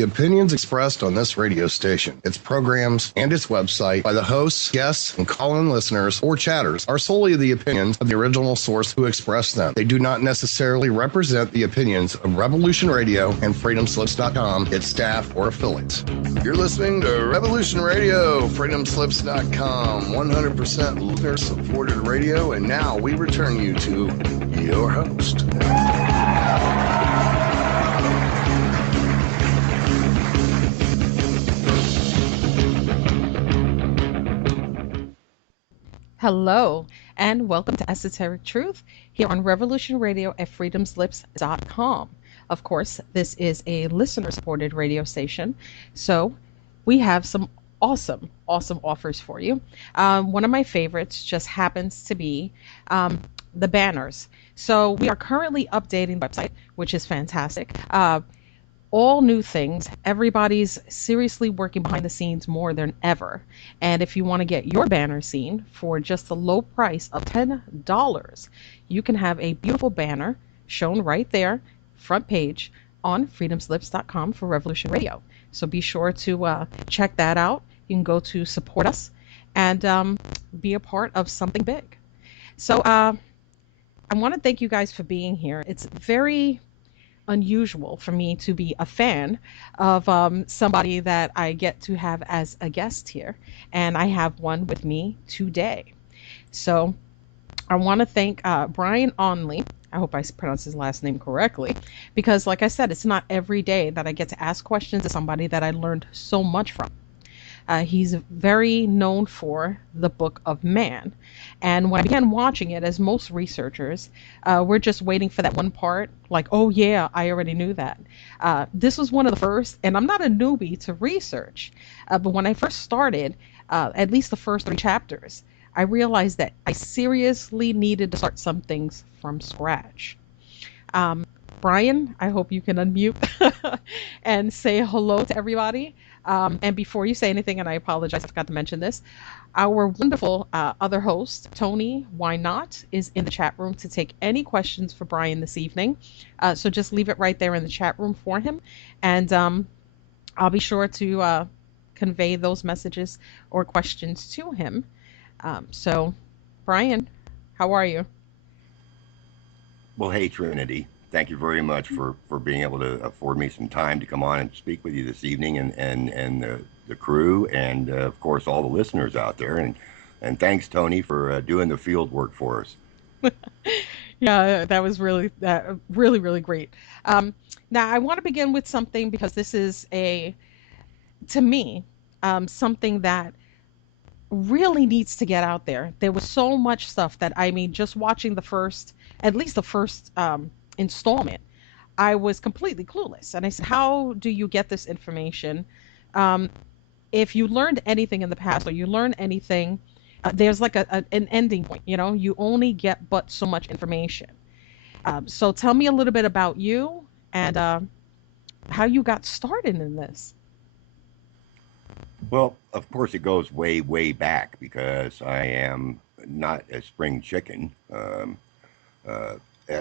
The opinions expressed on this radio station, its programs, and its website by the hosts, guests, and call-in listeners or chatters are solely the opinions of the original source who expressed them. They do not necessarily represent the opinions of Revolution Radio and freedomslips.com, its staff, or affiliates. You're listening to Revolution Radio, freedomslips.com, 100% listener-supported radio, and now we return you to your host. Hello, and welcome to Esoteric-Truth here on Revolution Radio at freedomslips.com. Of course, this is a listener-supported radio station, so we have some awesome offers for you. One of my favorites just happens to be the banners. So we are currently updating the website, which is fantastic. All new things. Everybody's seriously working behind the scenes more than ever. And if you want to get your banner seen for just the low price of $10, you can have a beautiful banner shown right there, front page, on freedomslips.com for Revolution Radio. So be sure to check that out. You can go to support us and be a part of something big. So I want to thank you guys for being here. It's very unusual for me to be a fan of somebody that I get to have as a guest here, and I have one with me today. So I want to thank Brian Onley. I hope I pronounced his last name correctly, because like I said, it's not every day that I get to ask questions to somebody that I learned so much from. He's very known for the Book of Man. And when I began watching it, as most researchers, we're just waiting for that one part, like, oh yeah, I already knew that. This was one of the first, and I'm not a newbie to research, but when I first started, at least the first 3 chapters, I realized that I seriously needed to start some things from scratch. Brian, I hope you can unmute and say hello to everybody. And before you say anything, and I apologize, I forgot to mention this, our wonderful other host, Tony Why Not, is in the chat room to take any questions for Brian this evening. So just leave it right there in the chat room for him. And I'll be sure to convey those messages or questions to him. So, Brian, how are you? Well, hey, Trinity. Thank you very much for being able to afford me some time to come on and speak with you this evening, and the crew, and of course all the listeners out there, and thanks, Tony, for doing the field work for us. Yeah, that was really great. Now I want to begin with something, because this is to me something that really needs to get out there. There was so much stuff that, I mean, just watching at least the first installment, I was completely clueless. And I said, how do you get this information? If you learned anything in the past, or you learn anything, there's like an ending point, you only get but so much information. So tell me a little bit about you and how you got started in this. Well, of course, it goes way, way back, because I am not a spring chicken.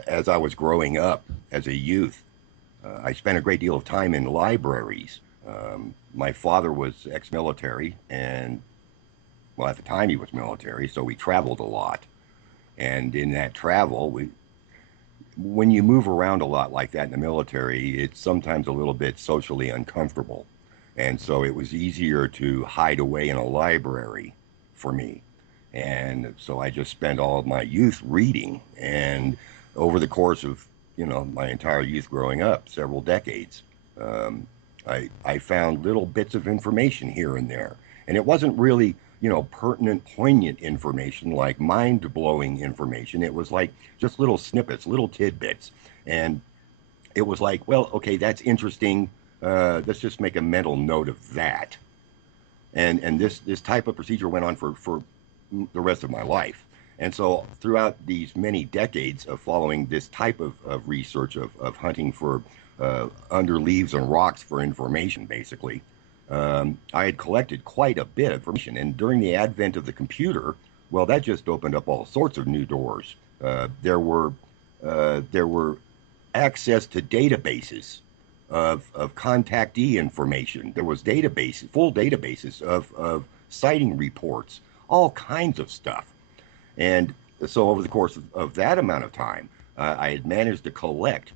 As I was growing up as a youth, I spent a great deal of time in libraries. My father was ex-military, and, well, at the time he was military, so we traveled a lot. And in that travel, when you move around a lot like that in the military, it's sometimes a little bit socially uncomfortable. And so it was easier to hide away in a library for me. And so I just spent all of my youth reading, and over the course of, my entire youth growing up, several decades, I found little bits of information here and there. And it wasn't really, pertinent, poignant information, like mind-blowing information. It was like just little snippets, little tidbits. And it was like, well, okay, that's interesting. Let's just make a mental note of that. And this type of procedure went on for the rest of my life. And so throughout these many decades of following this type of research, of hunting for under leaves and rocks for information, basically, I had collected quite a bit of information. And during the advent of the computer, well, that just opened up all sorts of new doors. There were access to databases of contactee information. There was databases, full databases of sighting reports, all kinds of stuff. And so over the course of that amount of time, I had managed to collect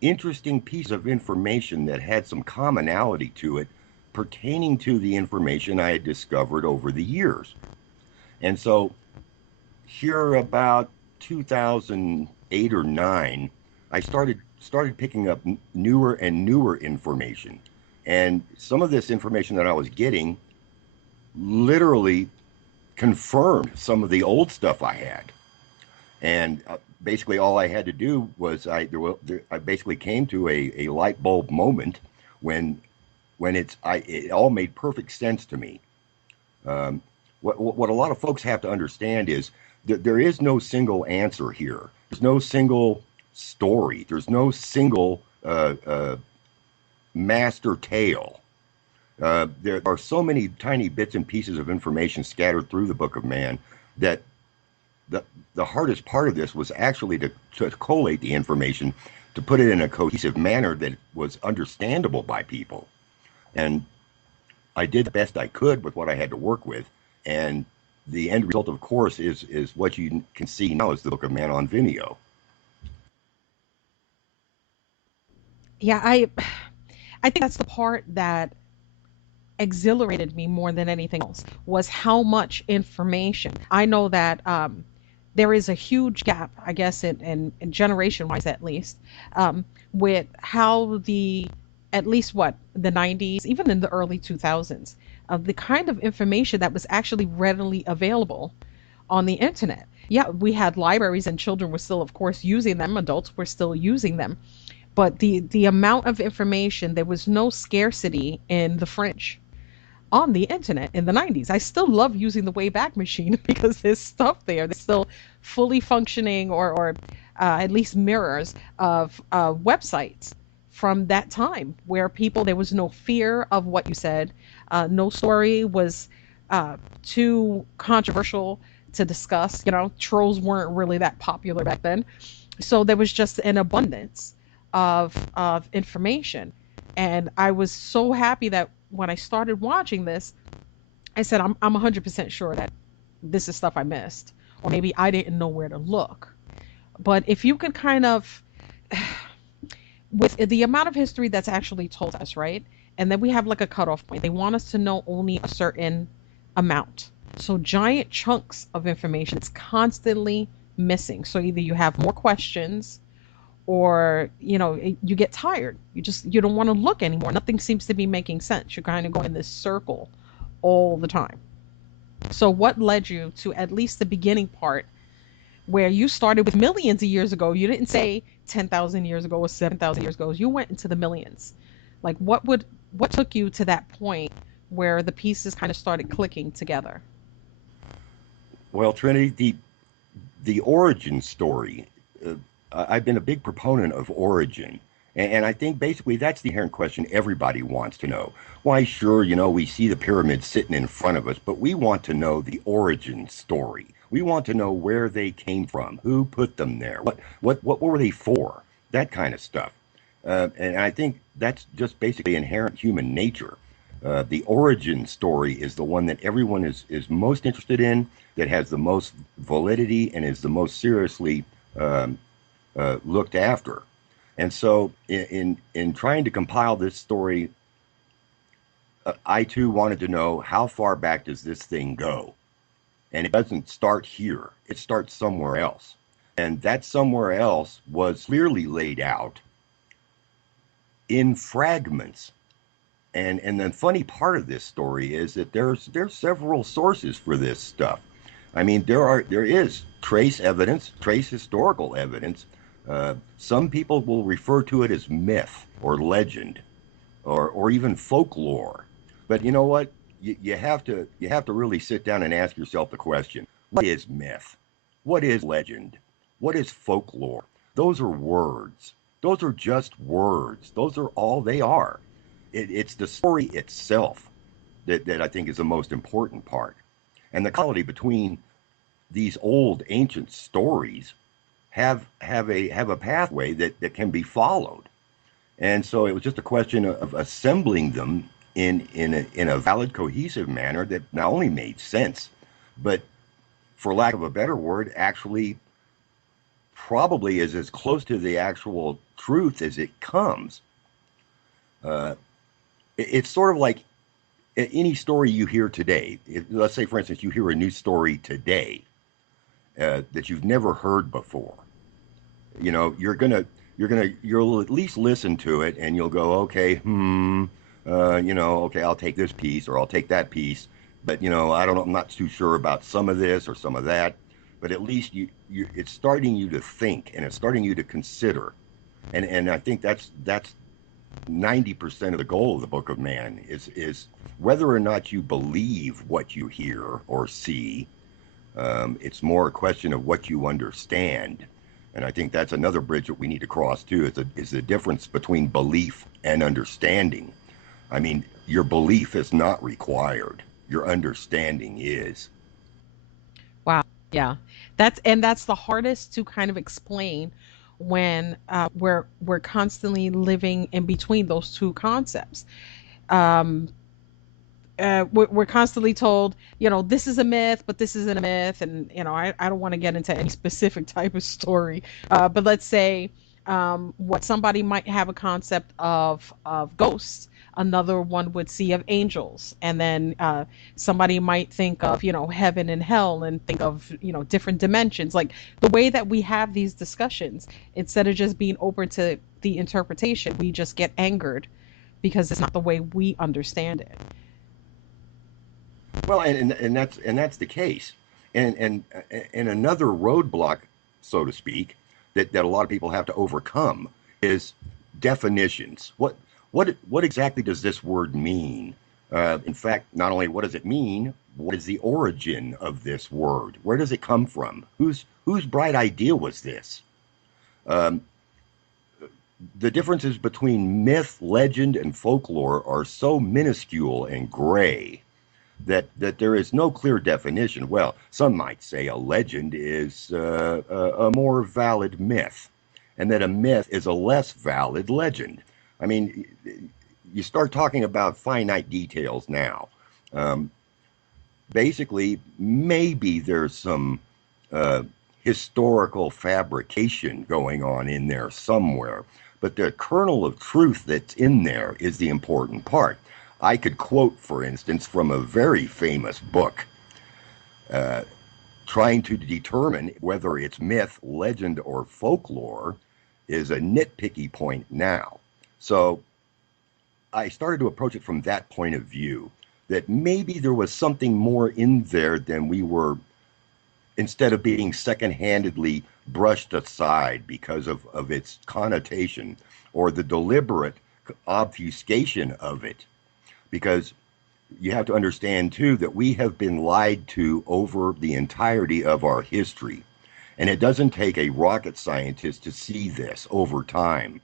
interesting pieces of information that had some commonality to it pertaining to the information I had discovered over the years. And so here about 2008 or 9, I started picking up newer and newer information. And some of this information that I was getting literally confirmed some of the old stuff I had. And basically all I had to do was I basically came to a light bulb moment when it all made perfect sense to me. What a lot of folks have to understand is that there is no single answer here. There's no single story. There's no single master tale. There are so many tiny bits and pieces of information scattered through the Book of Man that the hardest part of this was actually to collate the information, to put it in a cohesive manner that was understandable by people. And I did the best I could with what I had to work with. And the end result, of course, is what you can see now as the Book of Man on Vimeo. Yeah, I think that's the part that exhilarated me more than anything else, was how much information. I know that there is a huge gap, I guess, in generation-wise at least, with how at least the 90s, even in the early 2000s, of the kind of information that was actually readily available on the internet. Yeah, we had libraries and children were still, of course, using them. Adults were still using them. But the amount of information, there was no scarcity in the fringe on the internet in the 90s. I still love using the Wayback Machine because there's stuff there that's still fully functioning or at least mirrors of websites from that time where there was no fear of what you said. No story was too controversial to discuss. Trolls weren't really that popular back then. So there was just an abundance of information. And I was so happy that when I started watching this, I said, I'm 100% sure that this is stuff I missed, or maybe I didn't know where to look. But if you could kind of, with the amount of history that's actually told us, right? And then we have like a cutoff point. They want us to know only a certain amount. So giant chunks of information is constantly missing. So either you have more questions, or you get tired. You don't want to look anymore. Nothing seems to be making sense. You're kind of going in this circle all the time. So what led you to at least the beginning part, where you started with millions of years ago? You didn't say 10,000 years ago or 7,000 years ago. You went into the millions. Like what took you to that point where the pieces kind of started clicking together? Well, Trinity, the origin story, I've been a big proponent of origin. And I think basically that's the inherent question everybody wants to know. Why, sure, we see the pyramids sitting in front of us, but we want to know the origin story. We want to know where they came from, who put them there, what were they for, that kind of stuff. And I think that's just basically inherent human nature. The origin story is the one that everyone is most interested in, that has the most validity and is the most seriously looked after. And so in trying to compile this story, I too wanted to know, how far back does this thing go? And it doesn't start here. It starts somewhere else. And that somewhere else was clearly laid out in fragments. And the funny part of this story is that there's several sources for this stuff. I mean, there is trace evidence, trace historical evidence. Some people will refer to it as myth or legend, or even folklore. But you know what? You have to really sit down and ask yourself the question: what is myth? What is legend? What is folklore? Those are words. Those are just words. Those are all they are. It's the story itself that I think is the most important part. And the quality between these old ancient stories have a pathway that can be followed. And so it was just a question of assembling them in a valid, cohesive manner that not only made sense, but for lack of a better word, actually probably is as close to the actual truth as it comes. Uh, it's sort of like any story you hear today. Let's say, for instance, you hear a new story today that you've never heard before. You know, you'll at least listen to it and you'll go, okay, okay, I'll take this piece or I'll take that piece, but I don't know, I'm not too sure about some of this or some of that, but at least it's starting you to think and it's starting you to consider, and I think that's 90% of the goal of the Book of Man is whether or not you believe what you hear or see. It's more a question of what you understand. And I think that's another bridge that we need to cross too, is the difference between belief and understanding. I mean, your belief is not required. Your understanding is. Wow. Yeah. That's the hardest to kind of explain when we're constantly living in between those two concepts. Um, we're constantly told, this is a myth, but this isn't a myth. And, I don't want to get into any specific type of story. But let's say what somebody might have a concept of ghosts, another one would see of angels. And then somebody might think of, heaven and hell and think of, different dimensions. Like the way that we have these discussions, instead of just being open to the interpretation, we just get angered because it's not the way we understand it. Well, and that's the case, and another roadblock, so to speak, that a lot of people have to overcome is definitions. What exactly does this word mean? In fact, not only what does it mean, what is the origin of this word? Where does it come from? Whose bright idea was this? Um, the differences between myth, legend, and folklore are so minuscule and gray that there is no clear definition. Well, some might say a legend is a more valid myth, and that a myth is a less valid legend. I mean, you start talking about finite details now. Um, Basically, maybe there's some uh, historical fabrication going on in there somewhere, but the kernel of truth that's in there is the important part. I could quote, for instance, from a very famous book, uh, trying to determine whether it's myth, legend, or folklore is a nitpicky point now. So I started to approach it from that point of view, that maybe there was something more in there than we were, instead of being second-handedly brushed aside because of its connotation or the deliberate obfuscation of it. Because you have to understand too that we have been lied to over the entirety of our history. And it doesn't take a rocket scientist to see this over time.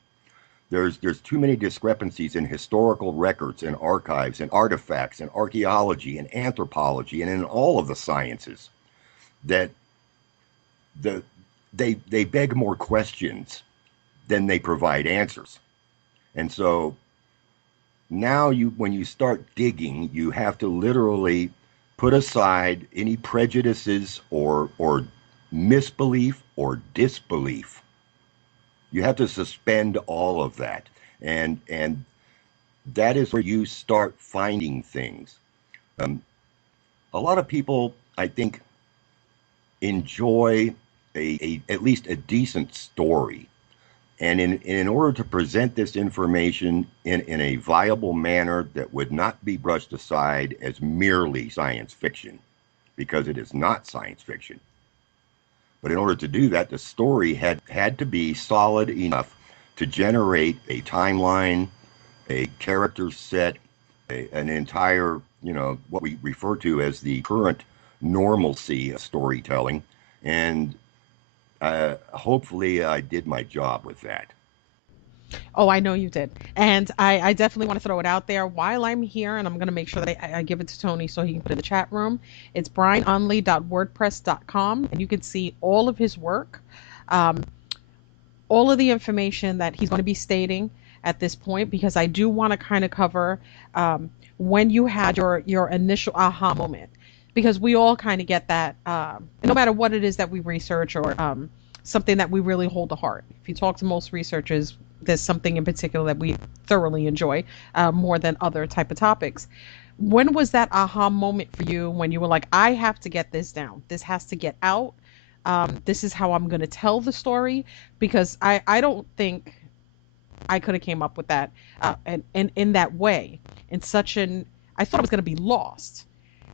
There's too many discrepancies in historical records and archives and artifacts and archaeology and anthropology and in all of the sciences that they beg more questions than they provide answers. And so now when you start digging, you have to literally put aside any prejudices or misbelief or disbelief. You have to suspend all of that, and that is where you start finding things. Um, a lot of people, I think, enjoy at least a decent story. And in order to present this information in a viable manner that would not be brushed aside as merely science fiction, because it is not science fiction. But in order to do that, the story had to be solid enough to generate a timeline, a character set, an entire, what we refer to as the current normalcy of storytelling. And hopefully I did my job with that. Oh, I know you did. And I definitely want to throw it out there while I'm here, and I'm going to make sure that I give it to Tony so he can put it in the chat room. It's brianonley.wordpress.com, and you can see all of his work, um, all of the information that he's going to be stating. at this point, because I do want to kind of cover when you had your initial aha moment, because we all kind of get that, no matter what it is that we research, or something that we really hold to heart. If you talk to most researchers, there's something in particular that we thoroughly enjoy, more than other type of topics. When was that aha moment for you, when you were like, I have to get this down, this has to get out, this is how I'm going to tell the story? Because I don't think I could have came up with that, and in that way, in such an, I thought I was going to be lost.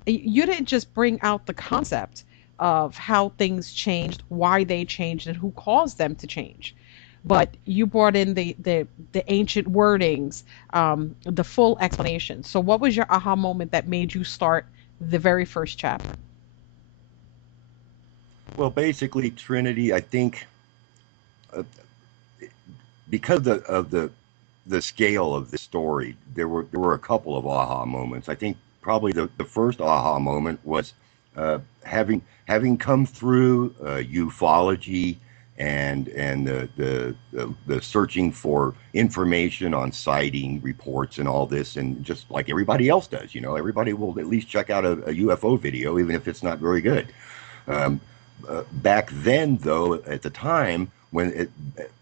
You didn't just bring out the concept of how things changed, why they changed, and who caused them to change, but you brought in the ancient wordings, the full explanation. So what was your aha moment that made you start the very first chapter? Well, basically, Trinity, I think, uh, because the scale of the story, there were a couple of aha moments. I think probably the first aha moment was having come through ufology and the searching for information on sighting reports and all this, and just like everybody else does, everybody will at least check out a UFO video, even if it's not very good. Um, Back then, though, at the time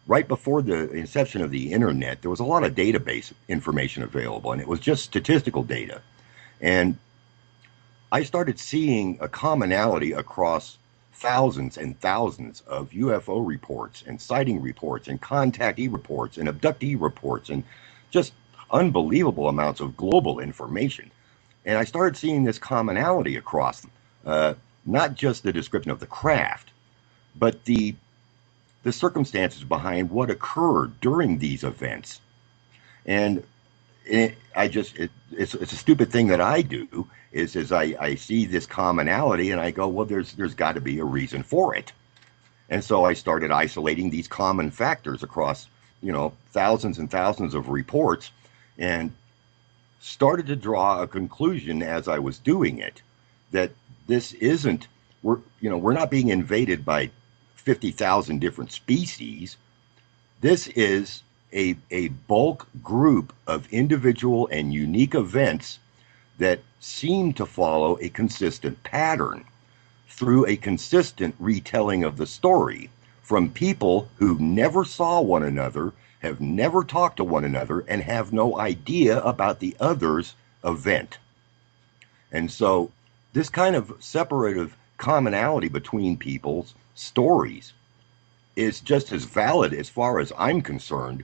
right before the inception of the internet, there was a lot of database information available, and it was just statistical data. And I started seeing a commonality across thousands and thousands of UFO reports and sighting reports and contactee reports and abductee reports and just unbelievable amounts of global information. And I started seeing this commonality across them. Not just the description of the craft, but the circumstances behind what occurred during these events. And it's a stupid thing that I do is I see this commonality and I go, well, there's got to be a reason for it. And so I started isolating these common factors across, thousands and thousands of reports, and started to draw a conclusion as I was doing it, that this isn't, we're not being invaded by 50,000 different species. This is a bulk group of individual and unique events that seem to follow a consistent pattern through a consistent retelling of the story from people who never saw one another, have never talked to one another, and have no idea about the other's event. And so this kind of separative commonality between people's stories is just as valid, as far as I'm concerned,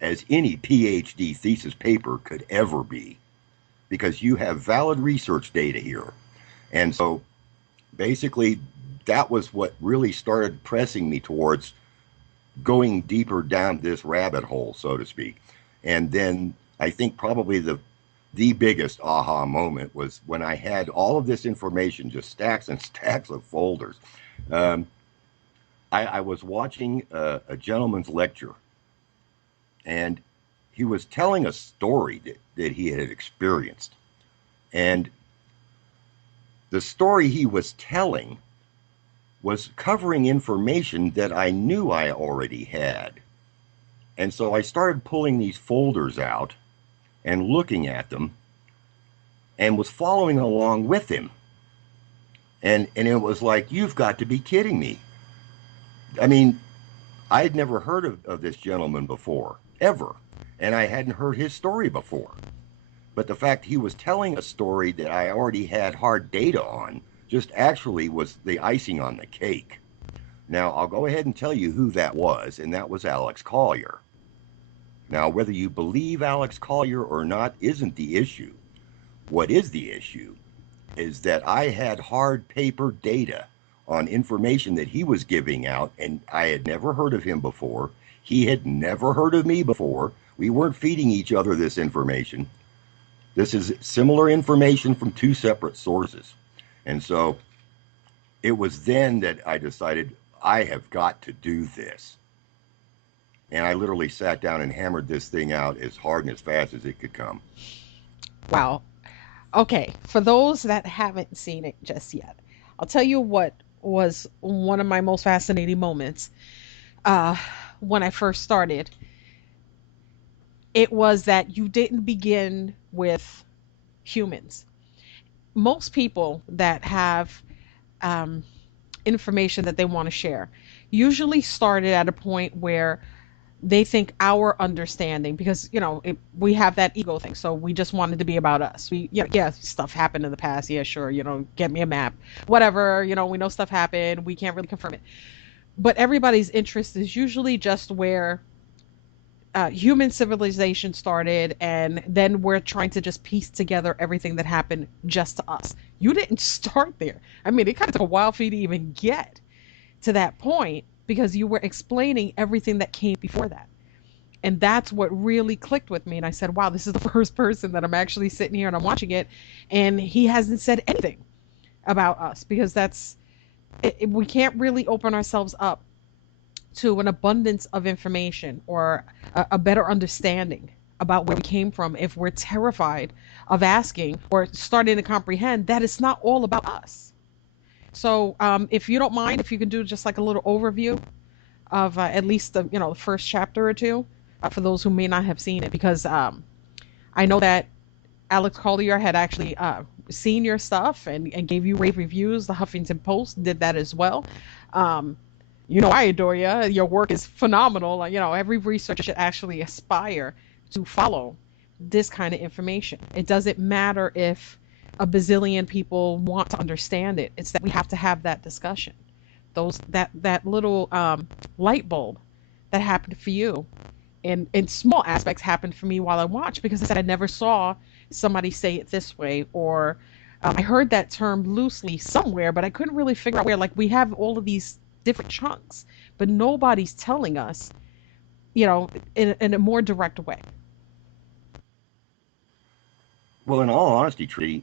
as any PhD thesis paper could ever be, because you have valid research data here. And so basically, that was what really started pressing me towards going deeper down this rabbit hole, so to speak. And then I think probably the biggest aha moment was when I had all of this information, just stacks and stacks of folders. I was watching a gentleman's lecture, and he was telling a story that he had experienced. And the story he was telling was covering information that I knew I already had. And so I started pulling these folders out and looking at them, and was following along with him. And it was like, you've got to be kidding me. I mean, I had never heard of this gentleman before, ever. And I hadn't heard his story before. But the fact he was telling a story that I already had hard data on just actually was the icing on the cake. Now, I'll go ahead and tell you who that was, and that was Alex Collier. Now, whether you believe Alex Collier or not isn't the issue. What is the issue is that I had hard paper data on information that he was giving out, and I had never heard of him before. He had never heard of me before. We weren't feeding each other this information. This is similar information from two separate sources. And so it was then that I decided I have got to do this. And I literally sat down and hammered this thing out as hard and as fast as it could come. Wow. Okay, for those that haven't seen it just yet, I'll tell you what was one of my most fascinating moments when I first started. it was that you didn't begin with humans. Most people that have um, information that they want to share usually started at a point where they think our understanding, because we have that ego thing, so we just wanted to be about us. We, yeah, stuff happened in the past, yeah, sure, get me a map, whatever, we know stuff happened, we can't really confirm it, but everybody's interest is usually just where human civilization started, and then we're trying to just piece together everything that happened just to us. You didn't start there. I mean, it kind of took a while for you to even get to that point, because you were explaining everything that came before that. And that's what really clicked with me. And I said, wow, this is the first person that I'm actually sitting here and I'm watching it, and he hasn't said anything about us, because we can't really open ourselves up to an abundance of information, or a better understanding about where we came from, if we're terrified of asking or starting to comprehend that it's not all about us. So if you don't mind, if you can do just like a little overview of at least the first chapter or two, for those who may not have seen it, because I know that Alex Collier had actually seen your stuff and gave you rave reviews. The Huffington Post did that as well. Um, I adore you. Your work is phenomenal. Every researcher should actually aspire to follow this kind of information. It doesn't matter if a bazillion people want to understand it. It's that we have to have that discussion. That little light bulb that happened for you, in small aspects, happened for me while I watched, because I said I never saw somebody say it this way, or I heard that term loosely somewhere, but I couldn't really figure out where. Like, we have all of these different chunks, but nobody's telling us, in a more direct way. Well, in all honesty, Tree,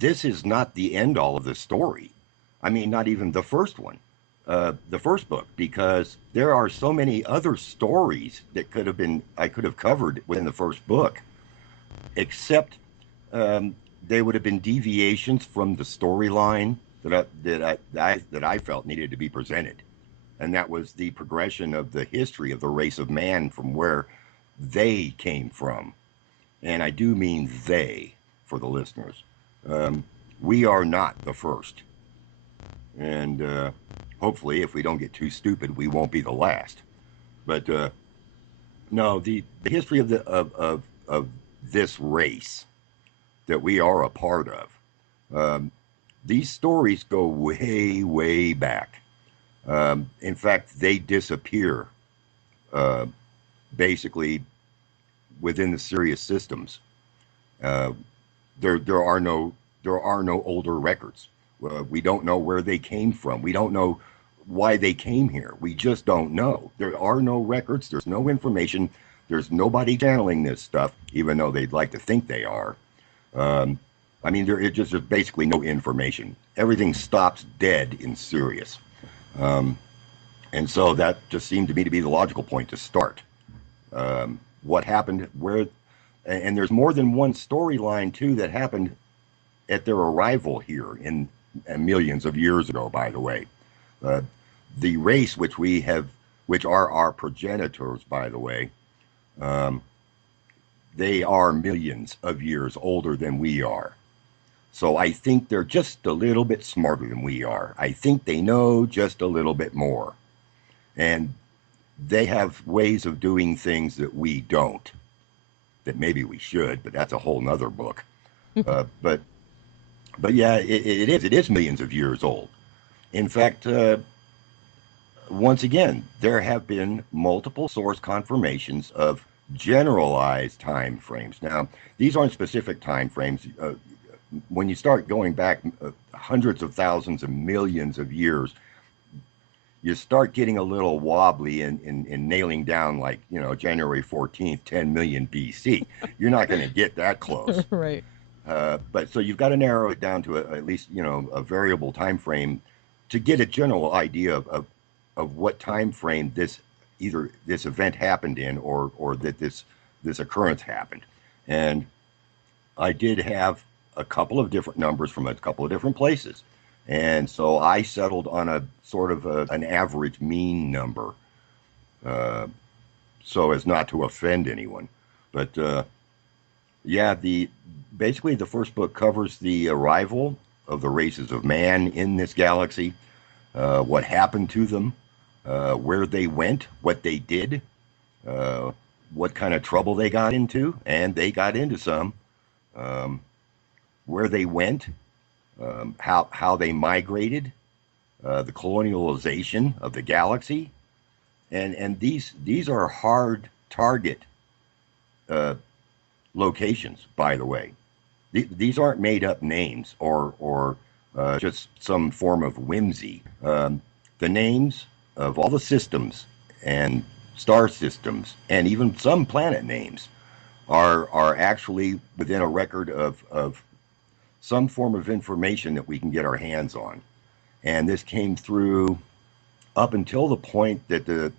this is not the end all of the story. I mean, not even the first one, the first book, because there are so many other stories that I could have covered within the first book, except they would have been deviations from the storyline that I felt needed to be presented, and that was the progression of the history of the race of man from where they came from. And I do mean they, for the listeners. We are not the first. And hopefully, if we don't get too stupid, we won't be the last. But no, the history of this race that we are a part of, these stories go way, way back. In fact, they disappear basically within the Sirius systems. There are no older records. We don't know where they came from. We don't know why they came here. We just don't know. There are no records. There's no information. There's nobody channeling this stuff, even though they'd like to think they are. I mean, there's basically no information. Everything stops dead in Sirius. And so that just seemed to me to be the logical point to start. What happened, and there's more than one storyline too that happened at their arrival here in millions of years ago, by the way. The race which are our progenitors, by the way, they are millions of years older than we are. So I think they're just a little bit smarter than we are. I think they know just a little bit more. And they have ways of doing things that we don't, that maybe we should, but that's a whole nother book. But yeah, it is millions of years old. In fact, once again, there have been multiple source confirmations of generalized time frames. Now, these aren't specific time frames. When you start going back hundreds of thousands and millions of years, you start getting a little wobbly in nailing down, like, January 14th, 10 million BC. You're not going to get that close. Right. But so you've got to narrow it down to at least, a variable time frame to get a general idea of what time frame either this event happened in, or that this occurrence happened. And I did have a couple of different numbers from a couple of different places. And so I settled on a sort of an average mean number, so as not to offend anyone. But yeah, basically the first book covers the arrival of the races of man in this galaxy, what happened to them, where they went, what they did, what kind of trouble they got into, and they got into some, um, where they went, how they migrated, the colonialization of the galaxy, and these are hard target uh, locations, by the way. These aren't made up names or just some form of whimsy. The names of all the systems and star systems and even some planet names are actually within a record of some form of information that we can get our hands on. And this came through up until the point that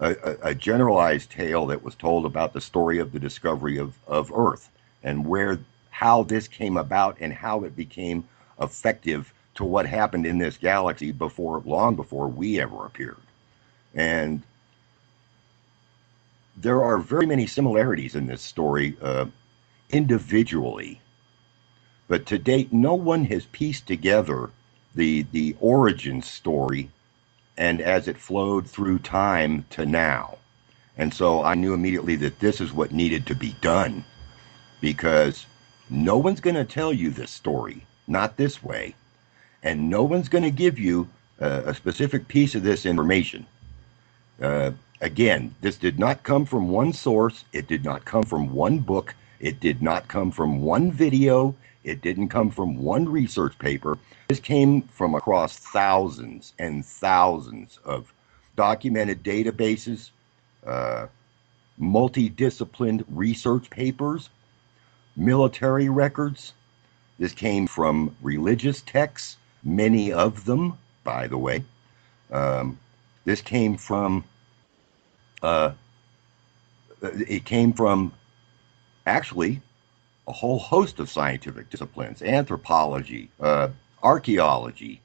a generalized tale that was told about the story of the discovery of Earth and how this came about and how it became effective to what happened in this galaxy long before we ever appeared. And there are very many similarities in this story individually, but to date, no one has pieced together the origin story and as it flowed through time to now. And so I knew immediately that this is what needed to be done, because no one's going to tell you this story, not this way, and no one's going to give you a specific piece of this information. Again, this did not come from one source. It did not come from one book. It did not come from one video. It didn't come from one research paper. This came from across thousands and thousands of documented databases, multidisciplined research papers, military records. This came from religious texts, many of them, by the way. This came from, it came from actually a whole host of scientific disciplines: anthropology, archaeology,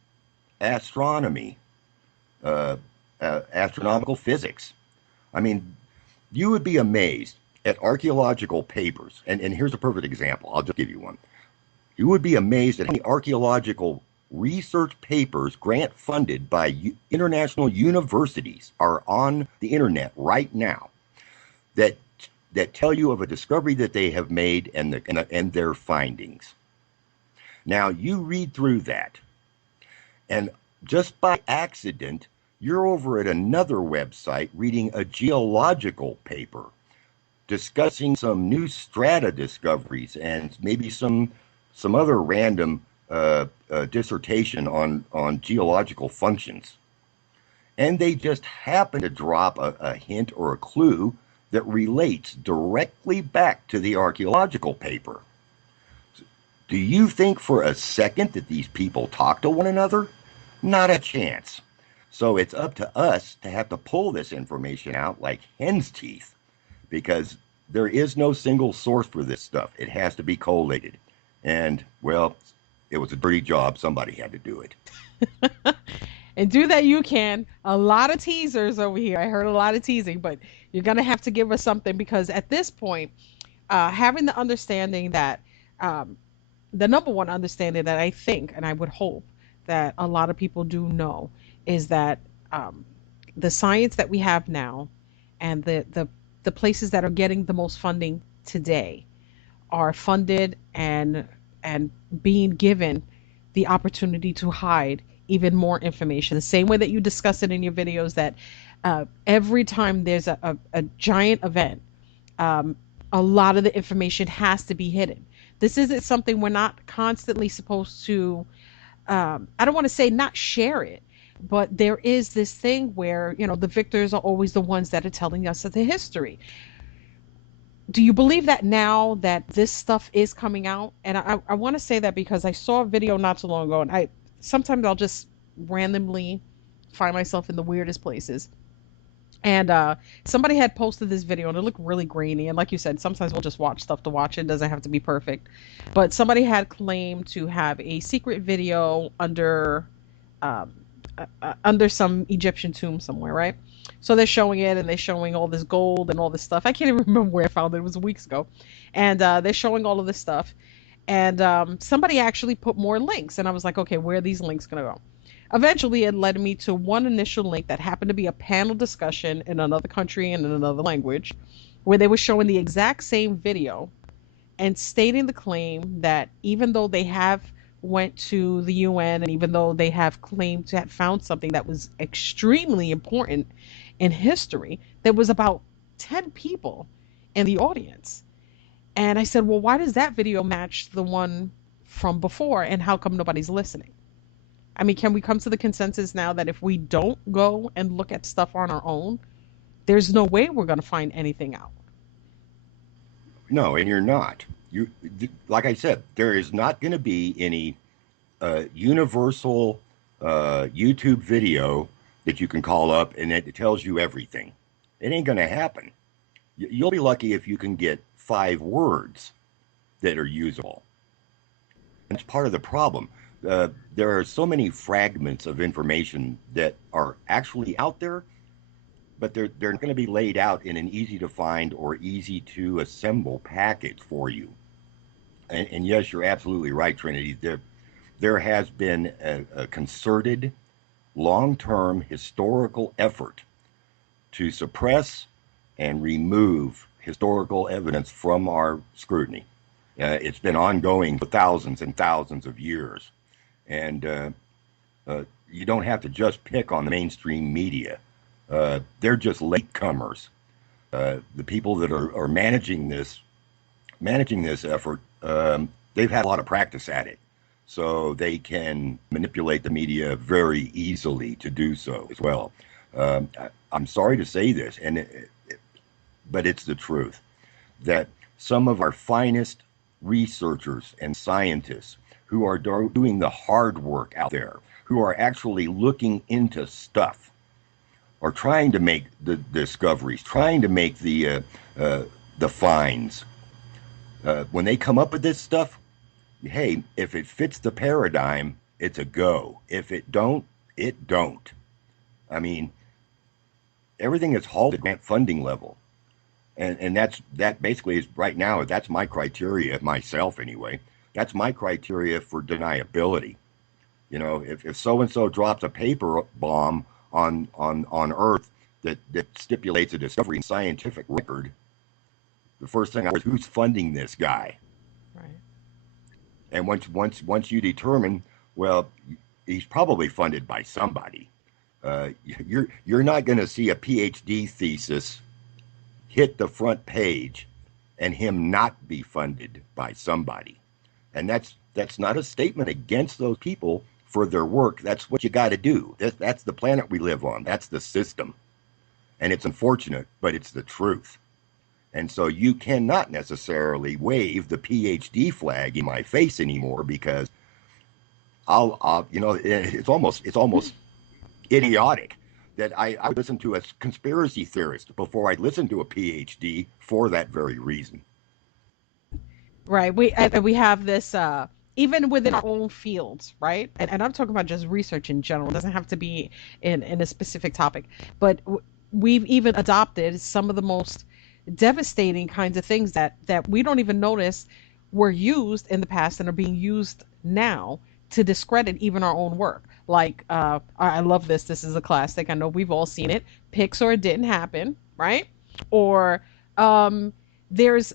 astronomy, astronomical physics. I mean, you would be amazed at archaeological papers, and here's a perfect example. I'll just give you one. You would be amazed at how many archaeological research papers grant funded by international universities are on the internet right now that tell you of a discovery that they have made and their findings. Now, you read through that, and just by accident, you're over at another website reading a geological paper discussing some new strata discoveries and maybe some other random dissertation on geological functions. And they just happen to drop a hint or a clue that relates directly back to the archaeological paper. Do you think for a second that these people talk to one another? Not a chance. So it's up to us to have to pull this information out like hen's teeth, because there is no single source for this stuff. It has to be collated. And, well, it was a dirty job. Somebody had to do it. And do that you can. A lot of teasers over here. I heard a lot of teasing, but you're going to have to give us something, because at this point, having the understanding that, the number one understanding that I think, and I would hope that a lot of people do know, is that the science that we have now and the places that are getting the most funding today are funded and being given the opportunity to hide even more information. The same way that you discuss it in your videos, that every time there's a giant event, a lot of the information has to be hidden. This isn't something we're not constantly supposed to, I don't want to say not share it, but there is this thing where, the victors are always the ones that are telling us the history. Do you believe that now that this stuff is coming out? And I want to say that because I saw a video not too long ago, and sometimes I'll just randomly find myself in the weirdest places. And somebody had posted this video, and it looked really grainy. And like you said, sometimes we'll just watch stuff to watch it. It doesn't have to be perfect. But somebody had claimed to have a secret video under under some Egyptian tomb somewhere, right? So they're showing it, and they're showing all this gold and all this stuff. I can't even remember where I found it. It was weeks ago, and they're showing all of this stuff. And somebody actually put more links, and I was like, okay, where are these links gonna go? Eventually, it led me to one initial link that happened to be a panel discussion in another country and in another language, where they were showing the exact same video and stating the claim that even though they have went to the UN, and even though they have claimed to have found something that was extremely important in history, there was about 10 people in the audience. And I said, well, why does that video match the one from before, and how come nobody's listening? I mean, can we come to the consensus now that if we don't go and look at stuff on our own, there's no way we're going to find anything out? No, and you're not. You, like I said, there is not going to be any universal YouTube video that you can call up and it tells you everything. It ain't going to happen. You'll be lucky if you can get 5 words that are usable. That's part of the problem. There are so many fragments of information that are actually out there, but they're going to be laid out in an easy to find or easy to assemble package for you. And yes, you're absolutely right, Trinity. There has been a concerted, long-term historical effort to suppress and remove historical evidence from our scrutiny. It's been ongoing for thousands and thousands of years. And you don't have to just pick on the mainstream media. They're just latecomers. The people that are managing this effort, they've had a lot of practice at it. So they can manipulate the media very easily to do so as well. I'm sorry to say this, but it's the truth, that some of our finest researchers and scientists who are doing the hard work out there, who are actually looking into stuff, are trying to make the discoveries, trying to make the finds. When they come up with this stuff, hey, if it fits the paradigm, it's a go. If it don't, it don't. I mean, everything is halted at grant funding level. And that basically is right now, that's my criteria, myself anyway. That's my criteria for deniability. You know, if so-and-so drops a paper bomb on Earth that stipulates a discovery in scientific record, the first thing I was, who's funding this guy? Right. And once you determine, well, he's probably funded by somebody. You're not going to see a PhD thesis hit the front page and him not be funded by somebody. And that's not a statement against those people for their work. That's what you got to do. That's the planet we live on. That's the system. And it's unfortunate, but it's the truth. And so you cannot necessarily wave the PhD flag in my face anymore, because I'll it's almost idiotic that I would listen to a conspiracy theorist before I'd listen to a PhD for that very reason. Right. We have this even within our own fields, right? And I'm talking about just research in general. It doesn't have to be in a specific topic, but we've even adopted some of the most devastating kinds of things that we don't even notice were used in the past and are being used now to discredit even our own work. Like, I love this. This is a classic. I know we've all seen it. Pixar didn't happen, right? Or there's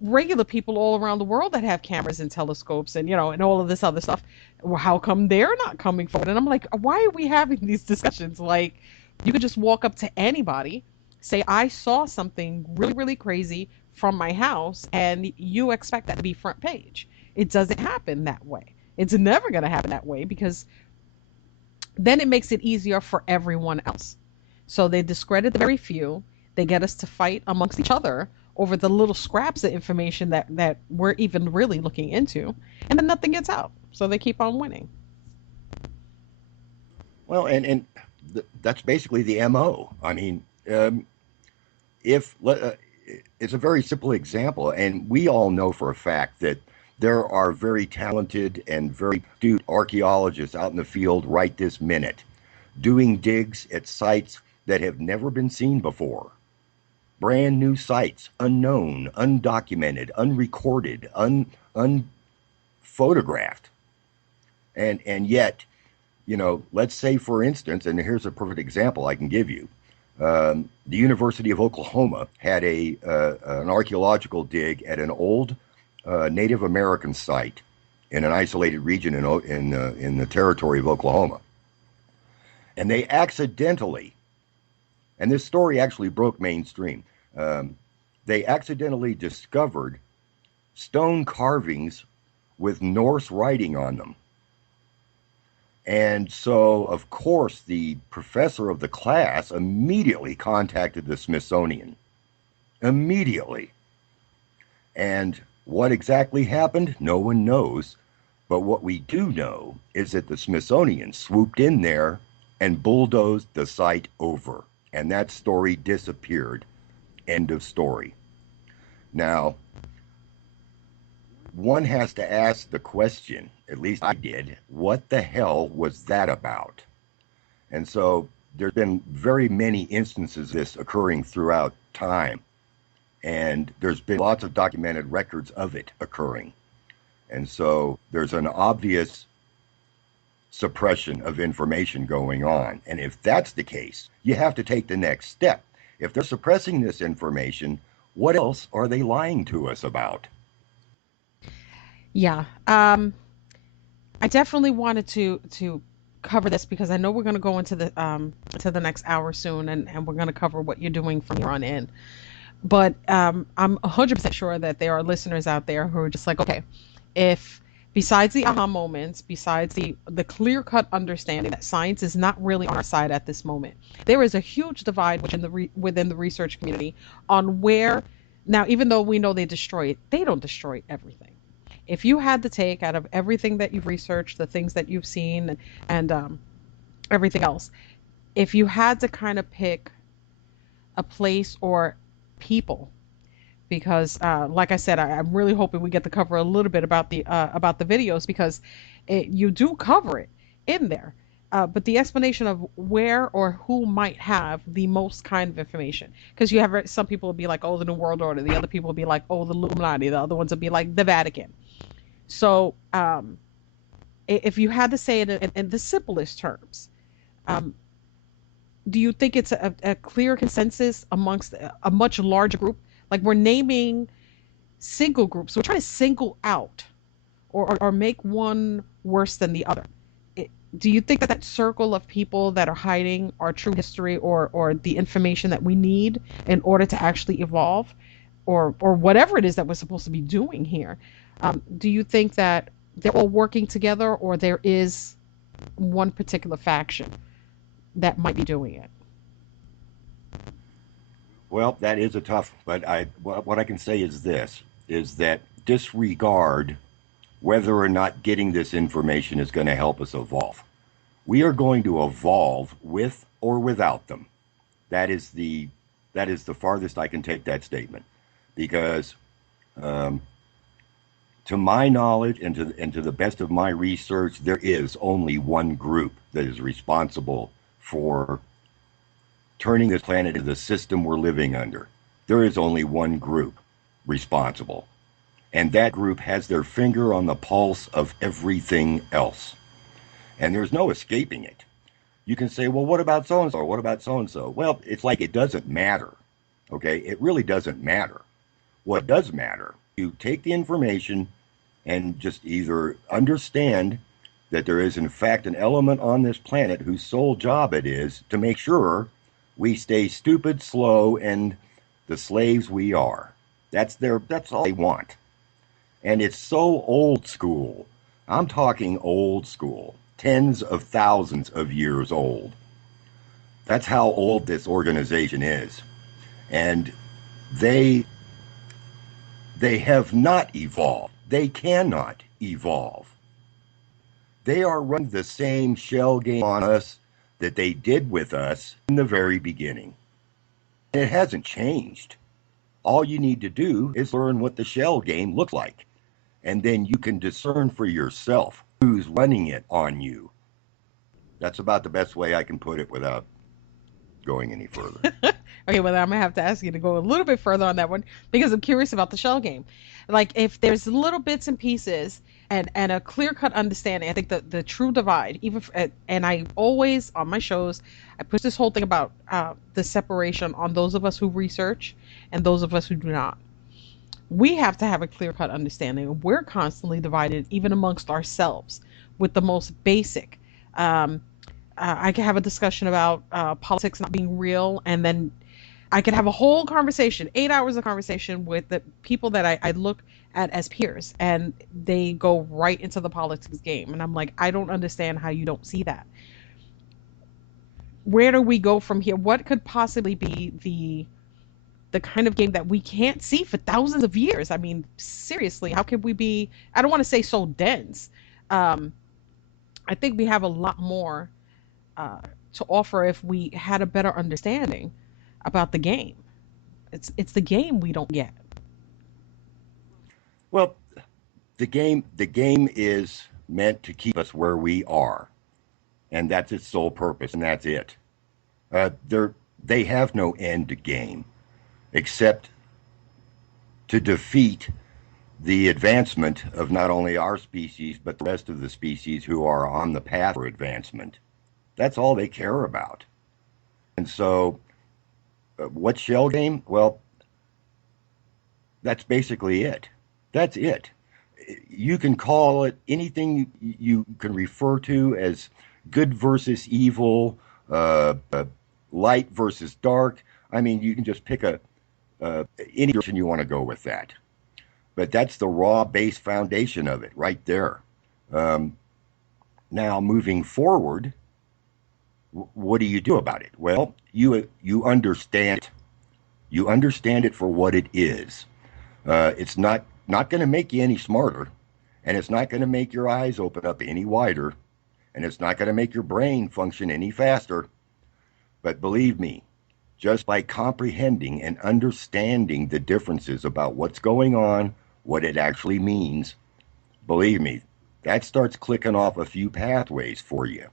regular people all around the world that have cameras and telescopes and, and all of this other stuff. Well, how come they're not coming forward? And I'm like, why are we having these discussions? Like, you could just walk up to anybody, say, I saw something really, really crazy from my house, and you expect that to be front page. It doesn't happen that way. It's never going to happen that way, because then it makes it easier for everyone else. So they discredit the very few. They get us to fight amongst each other over the little scraps of information that we're even really looking into, and then nothing gets out. So they keep on winning. Well, and that's basically the MO. I mean, it's a very simple example, and we all know for a fact that there are very talented and very astute archaeologists out in the field right this minute doing digs at sites that have never been seen before. Brand new sites, unknown, undocumented, unrecorded, unphotographed. And yet, let's say, for instance, and here's a perfect example I can give you. The University of Oklahoma had an archaeological dig at an old Native American site in an isolated region in the territory of Oklahoma. And they accidentally, and this story actually broke mainstream, they accidentally discovered stone carvings with Norse writing on them. And so, of course, the professor of the class immediately contacted the Smithsonian. Immediately. And what exactly happened? No one knows. But what we do know is that the Smithsonian swooped in there and bulldozed the site over. And that story disappeared. End of story. Now, one has to ask the question, at least I did, what the hell was that about? And so there's been very many instances of this occurring throughout time. And there's been lots of documented records of it occurring. And so there's an obvious suppression of information going on. And if that's the case, you have to take the next step. If they're suppressing this information, what else are they lying to us about? Yeah. I definitely wanted to cover this because I know we're going to go into the next hour soon, and we're going to cover what you're doing from here on in. But I'm 100% sure that there are listeners out there who are just like, okay, if besides the aha moments, besides the clear-cut understanding that science is not really on our side at this moment, there is a huge divide within the research community on where, now, even though we know they destroy it, they don't destroy everything. If you had to take out of everything that you've researched, the things that you've seen, and everything else, if you had to kind of pick a place or people, because like I said, I'm really hoping we get to cover a little bit about the videos, because you do cover it in there. But the explanation of where or who might have the most kind of information, because you have some people will be like, oh, the New World Order, the other people will be like, oh, the Illuminati, the other ones will be like the Vatican. So if you had to say it in the simplest terms, do you think it's a clear consensus amongst a much larger group? Like, we're naming single groups. We're trying to single out or make one worse than the other. Do you think that circle of people that are hiding our true history or the information that we need in order to actually evolve, or whatever it is that we're supposed to be doing here, do you think that they're all working together, or there is one particular faction that might be doing it? Well, that is a tough, but what I can say is this, is that disregard whether or not getting this information is going to help us evolve. We are going to evolve with or without them. That is the farthest I can take that statement, because to my knowledge and to the best of my research, there is only one group that is responsible for turning this planet into the system we're living under. There is only one group responsible. And that group has their finger on the pulse of everything else. And there's no escaping it. You can say, well, what about so-and-so? Or what about so-and-so? Well, it's like it doesn't matter. Okay? It really doesn't matter. What does matter, you take the information and just either understand that there is, in fact, an element on this planet whose sole job it is to make sure we stay stupid, slow, and the slaves we are. That's all they want. And it's so old school. I'm talking old school. Tens of thousands of years old. That's how old this organization is. And they have not evolved. They cannot evolve. They are running the same shell game on us that they did with us in the very beginning. And it hasn't changed. All you need to do is learn what the shell game looks like. And then you can discern for yourself who's running it on you. That's about the best way I can put it without going any further. Okay, well, I'm gonna have to ask you to go a little bit further on that one because I'm curious about the shell game. Like, if there's little bits and pieces and a clear cut understanding, I think the true divide, and I always on my shows, I push this whole thing about the separation on those of us who research and those of us who do not. We have to have a clear cut understanding. We're constantly divided, even amongst ourselves, with the most basic. Um, I can have a discussion about politics not being real, and then I could have a whole conversation, 8 hours of conversation with the people that I look at as peers, and they go right into the politics game. And I'm like, I don't understand how you don't see that. Where do we go from here? What could possibly be the kind of game that we can't see for thousands of years? I mean, seriously, how could we be? I don't want to say so dense. Um, I think we have a lot more uh, to offer if we had a better understanding about the game. It's the game we don't get. Well, the game is meant to keep us where we are, and that's its sole purpose, and that's it. They have no end game except to defeat the advancement of not only our species but the rest of the species who are on the path for advancement. That's all they care about. And so, what shell game? Well, that's basically it. That's it. You can call it anything you can refer to as good versus evil, light versus dark. I mean, you can just pick any direction you want to go with that. But that's the raw base foundation of it right there. Um, Now, moving forward, what do you do about it? Well, you understand it. You understand it for what it is. It's not going to make you any smarter, and it's not going to make your eyes open up any wider, and it's not going to make your brain function any faster. But believe me, just by comprehending and understanding the differences about what's going on, what it actually means, believe me, that starts clicking off a few pathways for you.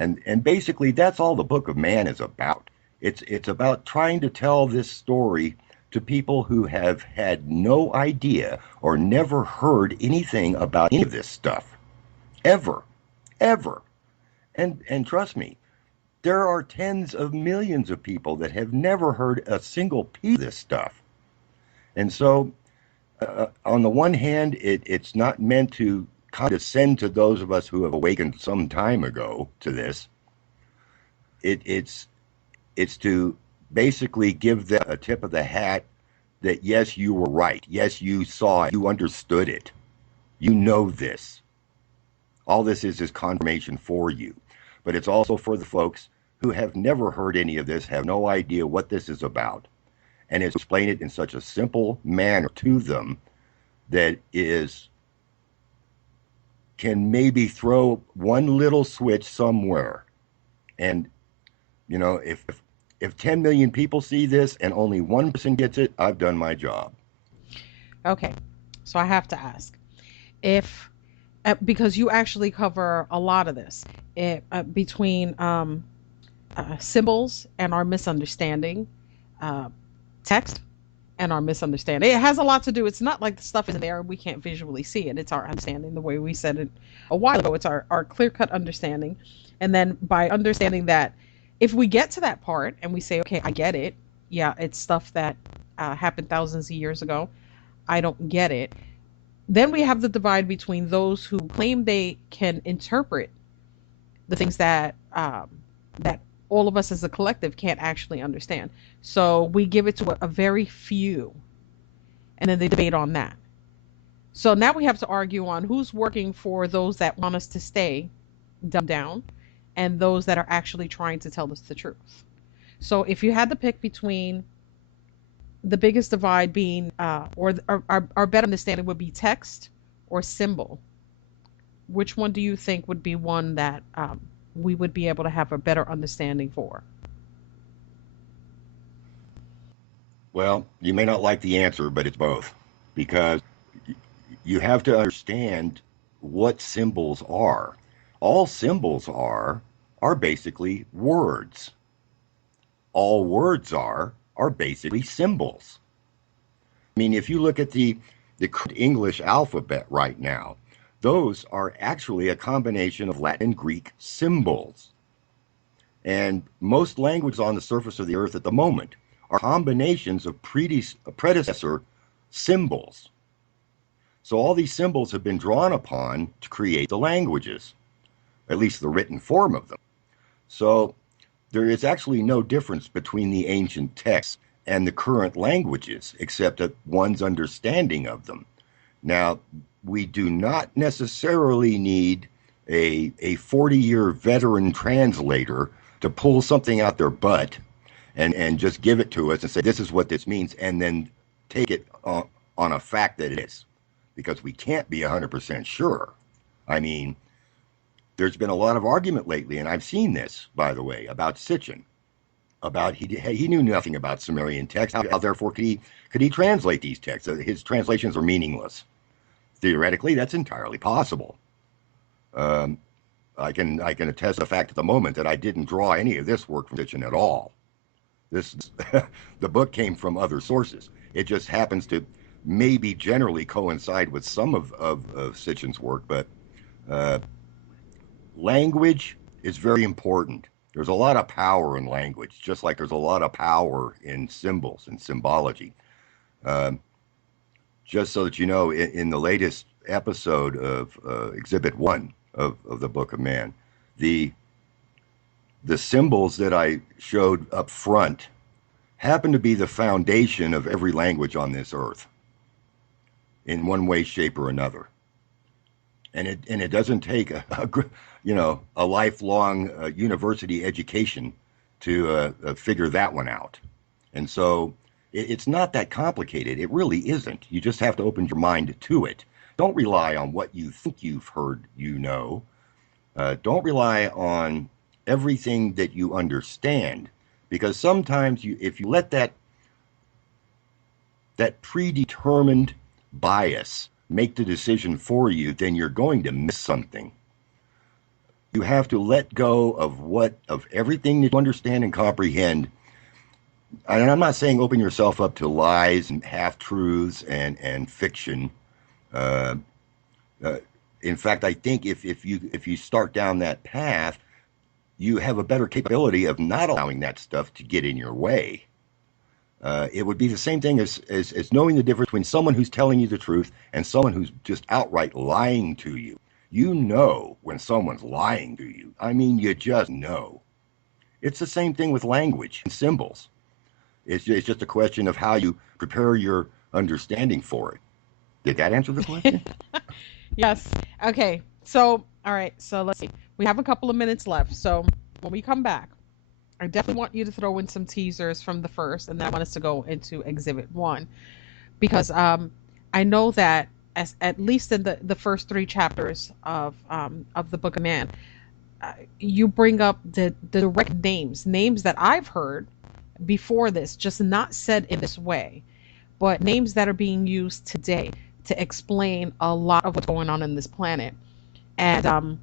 And basically that's all the Book of Man is about. It's about trying to tell this story to people who have had no idea or never heard anything about any of this stuff. Ever. Ever. And trust me, there are tens of millions of people that have never heard a single piece of this stuff. And so, on the one hand, it's not meant to condescend to those of us who have awakened some time ago to this. It's to basically give them a tip of the hat that yes, you were right. Yes, you saw it. You understood it. You know this. All this is confirmation for you. But it's also for the folks who have never heard any of this, have no idea what this is about. And it's explain it in such a simple manner to them that can maybe throw one little switch somewhere. And, you know, if 10 million people see this and only one person gets it, I've done my job. Okay, so I have to ask if because you actually cover a lot of this between symbols and our misunderstanding, uh, text and our misunderstanding. It has a lot to do. It's not like the stuff isn't there. We can't visually see it. It's our understanding, the way we said it a while ago. It's our clear cut understanding. And then by understanding that, if we get to that part and we say, okay, I get it. Yeah, it's stuff that happened thousands of years ago. I don't get it. Then we have the divide between those who claim they can interpret the things that all of us as a collective can't actually understand. So we give it to a very few, and then they debate on that. So now we have to argue on who's working for those that want us to stay dumbed down and those that are actually trying to tell us the truth. So if you had to pick between the biggest divide being, or our better understanding would be text or symbol, which one do you think would be one that we would be able to have a better understanding for? Well, you may not like the answer, but it's both. Because you have to understand what symbols are. All symbols are are basically words. All words are basically symbols. I mean, if you look at the English alphabet right now, those are actually a combination of Latin and Greek symbols. And most languages on the surface of the earth at the moment are combinations of predecessor symbols. So all these symbols have been drawn upon to create the languages, at least the written form of them. So there is actually no difference between the ancient texts and the current languages, except that one's understanding of them. Now, we do not necessarily need a 40-year veteran translator to pull something out their butt and just give it to us and say, this is what this means, and then take it on a fact that it is, because we can't be 100% sure. I mean, there's been a lot of argument lately, and I've seen this, by the way, about Sitchin, about he knew nothing about Sumerian text. How therefore could he translate these texts? His translations are meaningless. Theoretically, that's entirely possible. I can attest to the fact at the moment that I didn't draw any of this work from Sitchin at all. The book came from other sources. It just happens to maybe generally coincide with some of Sitchin's work, but language is very important. There's a lot of power in language, just like there's a lot of power in symbols and symbology. Just so that you know, in the latest episode of Exhibit 1 of the Book of Man, the symbols that I showed up front happen to be the foundation of every language on this earth in one way, shape, or another. And it doesn't take a lifelong university education to figure that one out. And so it's not that complicated. It really isn't. You just have to open your mind to it. Don't rely on what you think you've heard, Don't rely on everything that you understand, because sometimes if you let that predetermined bias make the decision for you, then you're going to miss something. You have to let go of everything that you understand and comprehend. And I'm not saying open yourself up to lies and half-truths and fiction. In fact, I think if you start down that path, you have a better capability of not allowing that stuff to get in your way. It would be the same thing as knowing the difference between someone who's telling you the truth and someone who's just outright lying to you. You know when someone's lying to you. I mean, you just know. It's the same thing with language and symbols. It's just a question of how you prepare your understanding for it. Did that answer the question? Yes. Okay. So, all right. So let's see. We have a couple of minutes left. So when we come back, I definitely want you to throw in some teasers from the first, and then I want us to go into Exhibit 1, because I know that at least in the first 3 chapters of the Book of Man, you bring up the direct names that I've heard before this, just not said in this way, but names that are being used today to explain a lot of what's going on in this planet. And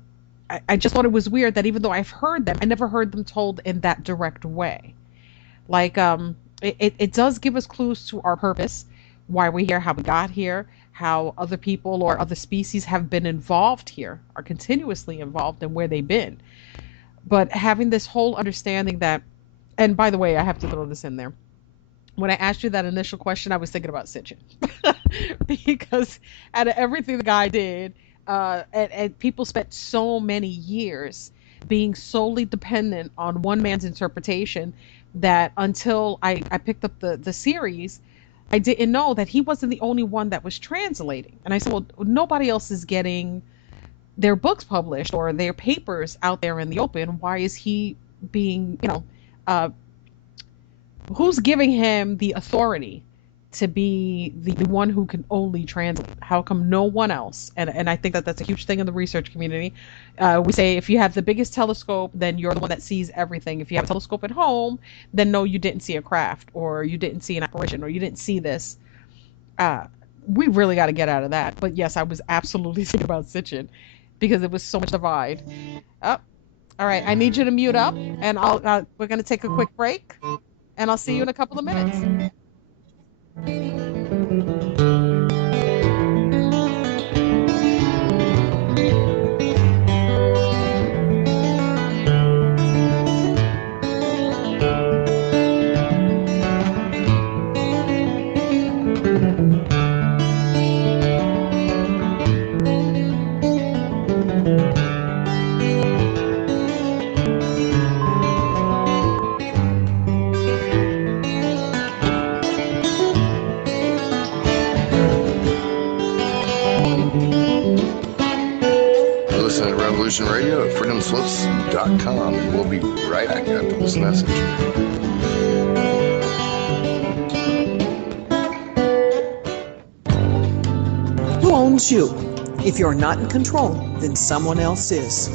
I just thought it was weird that even though I've heard them, I never heard them told in that direct way. Like, it does give us clues to our purpose, why we're here, how we got here, how other people or other species have been involved here, are continuously involved, and where they've been. But having this whole understanding that, and by the way, I have to throw this in there. When I asked you that initial question, I was thinking about Sitchin. Because out of everything the guy did, and people spent so many years being solely dependent on one man's interpretation, that until I picked up the series, I didn't know that he wasn't the only one that was translating. And I said, well, nobody else is getting their books published or their papers out there in the open. Why is he being, who's giving him the authority to be the one who can only translate? How come no one else? And I think that that's a huge thing in the research community. We say if you have the biggest telescope, then you're the one that sees everything. If you have a telescope at home, then no, you didn't see a craft, or you didn't see an apparition, or you didn't see this. We really got to get out of that. But yes, I was absolutely thinking about Sitchin, because it was so much divide. Oh, All right, I need you to mute up, and we're going to take a quick break, and I'll see you in a couple of minutes. Listen to Revolution Radio at freedomslips.com, and we'll be right back after this message. Who owns you? If you're not in control, then someone else is.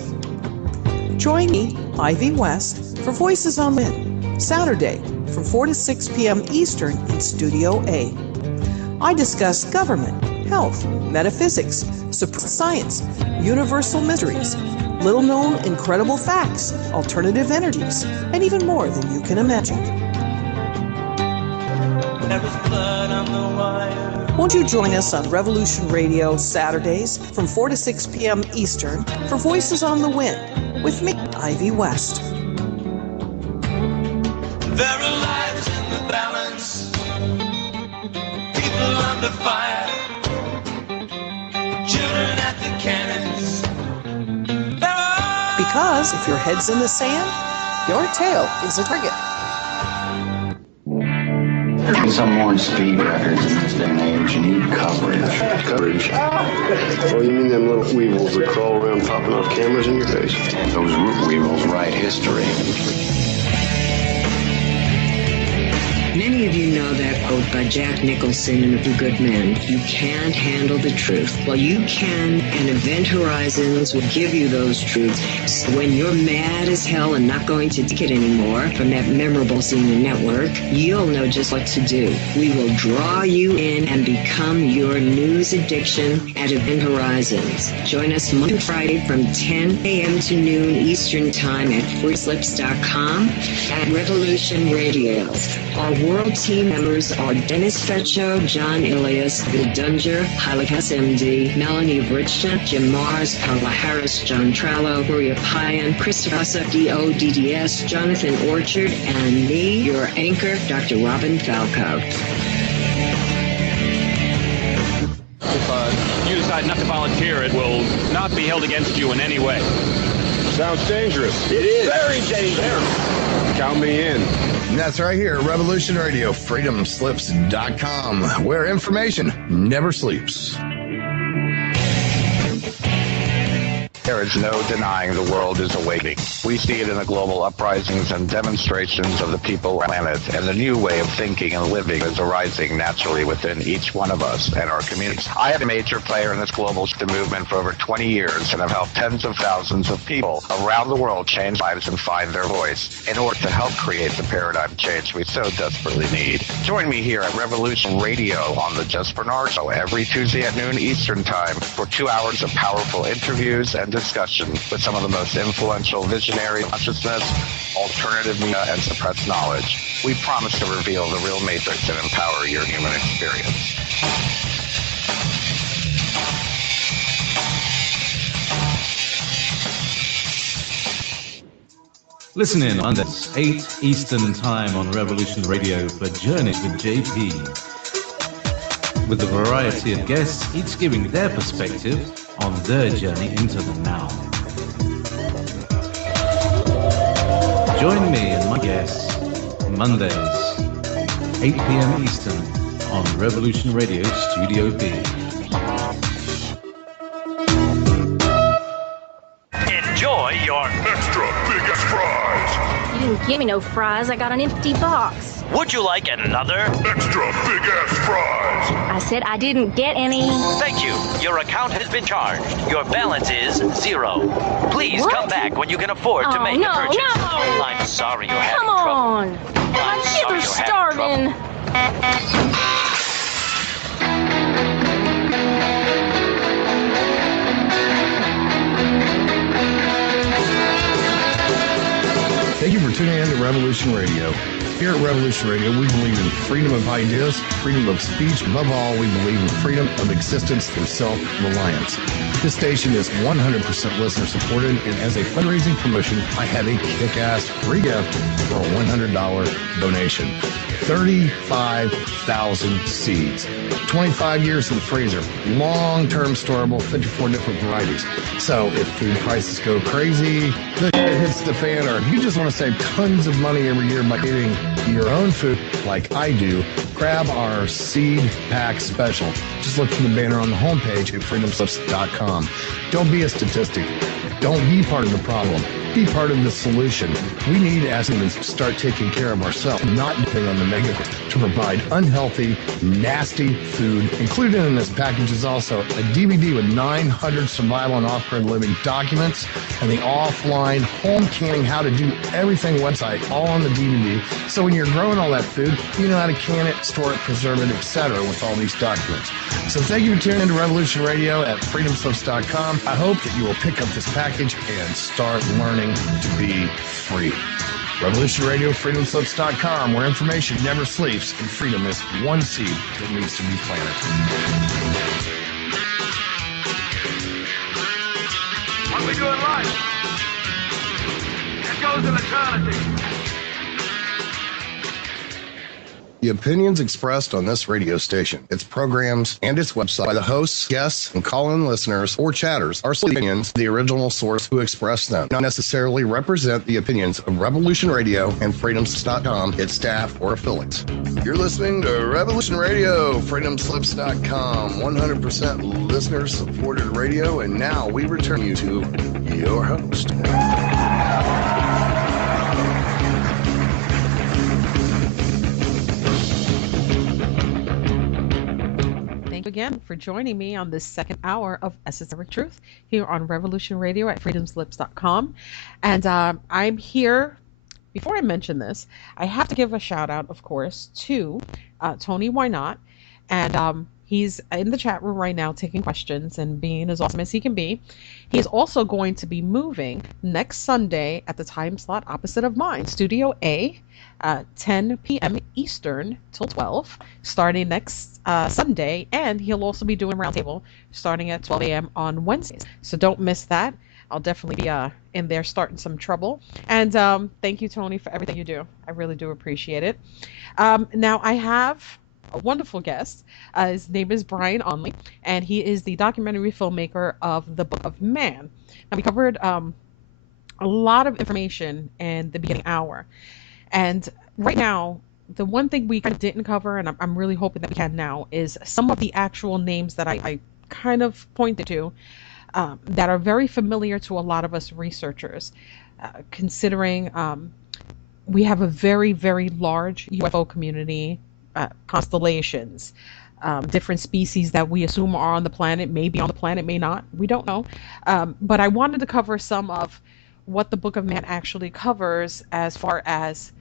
Join me, Ivy West, for Voices on Wind, Saturday from 4 to 6 p.m. Eastern in Studio A. I discuss government, health, metaphysics, supreme science, universal mysteries, little-known incredible facts, alternative energies, and even more than you can imagine. Won't you join us on Revolution Radio Saturdays from 4 to 6 p.m. Eastern for Voices on the Wind with me, Ivy West. There are lives in the balance, people under fire, children at the cannons. Because if your head's in the sand, your tail is a target. Some more speed records in this day and age. You need coverage. Coverage? Oh, you mean them little weevils that crawl around popping off cameras in your face? Those root weevils write history. Many of you know that quote by Jack Nicholson in A Few Good Men. You can't handle the truth. Well, you can, and Event Horizons will give you those truths. So when you're mad as hell and not going to take it anymore from that memorable senior network, you'll know just what to do. We will draw you in and become your news addiction at Event Horizons. Join us Monday to Friday from 10 a.m. to noon Eastern Time at freeslips.com at Revolution Radio. Our world team members are Dennis Fetcho, John Ilias, Bill Dunger, Halikas MD, Melanie Bridgeton, Jim Mars, Paula Harris, John Trallo, Maria Payan, Christopher DODDS, Jonathan Orchard, and me, your anchor, Dr. Robin Falco. If you decide not to volunteer, it will not be held against you in any way. Sounds dangerous. It is. Very dangerous. Count me in. And that's right here at Revolution Radio, freedomslips.com, where information never sleeps. There is no denying the world is awakening. We see it in the global uprisings and demonstrations of the people on the planet, and the new way of thinking and living is arising naturally within each one of us and our communities. I am a major player in this global movement for over 20 years and have helped tens of thousands of people around the world change lives and find their voice in order to help create the paradigm change we so desperately need. Join me here at Revolution Radio on the Just Bernard Show every Tuesday at noon Eastern Time for 2 hours of powerful interviews and discussion with some of the most influential visionary consciousness, alternative media, and suppressed knowledge. We promise to reveal the real matrix and empower your human experience. Listen in on this 8 Eastern Time on Revolution Radio for Journeys with JP. With a variety of guests, each giving their perspective on their journey into the now. Join me and my guests Mondays, 8 p.m. Eastern on Revolution Radio Studio B. Enjoy your extra big ass fries. You didn't give me no fries. I got an empty box. Would you like another extra big ass fries? I said I didn't get any. Thank you. Your account has been charged. Your balance is 0. Please What? come back when you can afford to make no, a purchase. no. I'm sorry you're having Come trouble. on. My kids are starving. for tuning in to Revolution Radio. Here at Revolution Radio, we believe in freedom of ideas, freedom of speech. Above all, we believe in freedom of existence through self-reliance. This station is 100% listener-supported, and as a fundraising promotion, I have a kick-ass free gift for a $100 donation. 35,000 seeds. 25 years in the freezer. Long-term storable, 54 different varieties. So if food prices go crazy, the shit hits the fan, or if you just want to save tons of money every year by eating your own food like I do, grab our seed pack special. Just look for the banner on the homepage at freedomslips.com. Don't be a statistic. Don't be part of the problem. Be part of the solution. We need as humans to start taking care of ourselves, not depending on the mega to provide unhealthy, nasty food. Included in this package is also a DVD with 900 survival and off-grid living documents and the offline home canning how to do everything website all on the DVD. So when you're growing all that food, you know how to can it, store it, preserve it, etc. with all these documents. So thank you for tuning into Revolution Radio at freedomslips.com. I hope that you will pick up this package and start learning to be free. Revolution Radio, freedomslips.com, where information never sleeps and freedom is one seed that needs to be planted. What we do in life, it goes in eternity. The opinions expressed on this radio station, its programs, and its website by the hosts, guests, and call-in listeners or chatters are solely opinions of the original source who expressed them, not necessarily represent the opinions of Revolution Radio and freedomslips.com, its staff, or affiliates. You're listening to Revolution Radio, freedomslips.com, 100% listener-supported radio, and now we return you to your host. Again for joining me on this second hour of Esoteric-Truth here on Revolution Radio at freedomslips.com. And I'm here. Before I mention this, I have to give a shout out, of course, to Tony Why Not. And he's in the chat room right now taking questions and being as awesome as he can be. He's also going to be moving next Sunday at the time slot opposite of mine, Studio A, 10 p.m. Eastern till 12, starting next Sunday. And he'll also be doing Roundtable starting at 12 a.m. on Wednesdays. So don't miss that. I'll definitely be in there starting some trouble. And thank you, Tony, for everything you do. I really do appreciate it. Now, I have a wonderful guest. His name is Brian Onley, and he is the documentary filmmaker of The Book of Man. Now, we covered a lot of information in the beginning hour. And right now, the one thing we kind of didn't cover, and I'm really hoping that we can now, is some of the actual names that I kind of pointed to that are very familiar to a lot of us researchers, considering we have a very, very large UFO community, constellations, different species that we assume are on the planet, may be on the planet, may not, we don't know. But I wanted to cover some of what the Book of Man actually covers as far as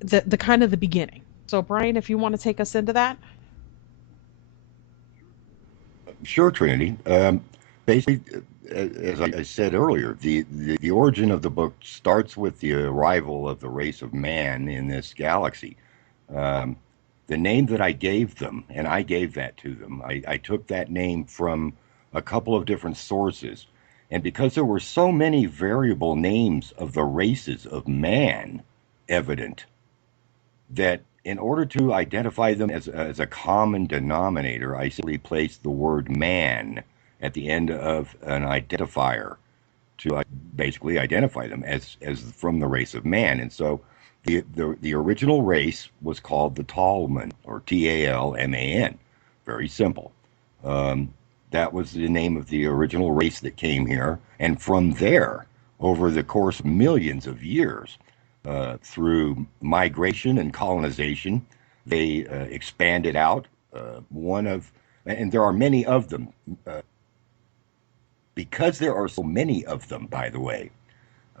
the kind of the beginning. So Brian, if you want to take us into that. Sure, Trinity. Basically, as I said earlier, the origin of the book starts with the arrival of the race of man in this galaxy. The name that I gave them, and I gave that to them, I took that name from a couple of different sources. And because there were so many variable names of the races of man evident, that in order to identify them as a common denominator, I simply placed the word man at the end of an identifier to basically identify them as from the race of man. And so the original race was called the Talman, or Talman. Very simple. That was the name of the original race that came here. And from there, over the course of millions of years, through migration and colonization, they expanded out. And there are many of them. Because there are so many of them, by the way,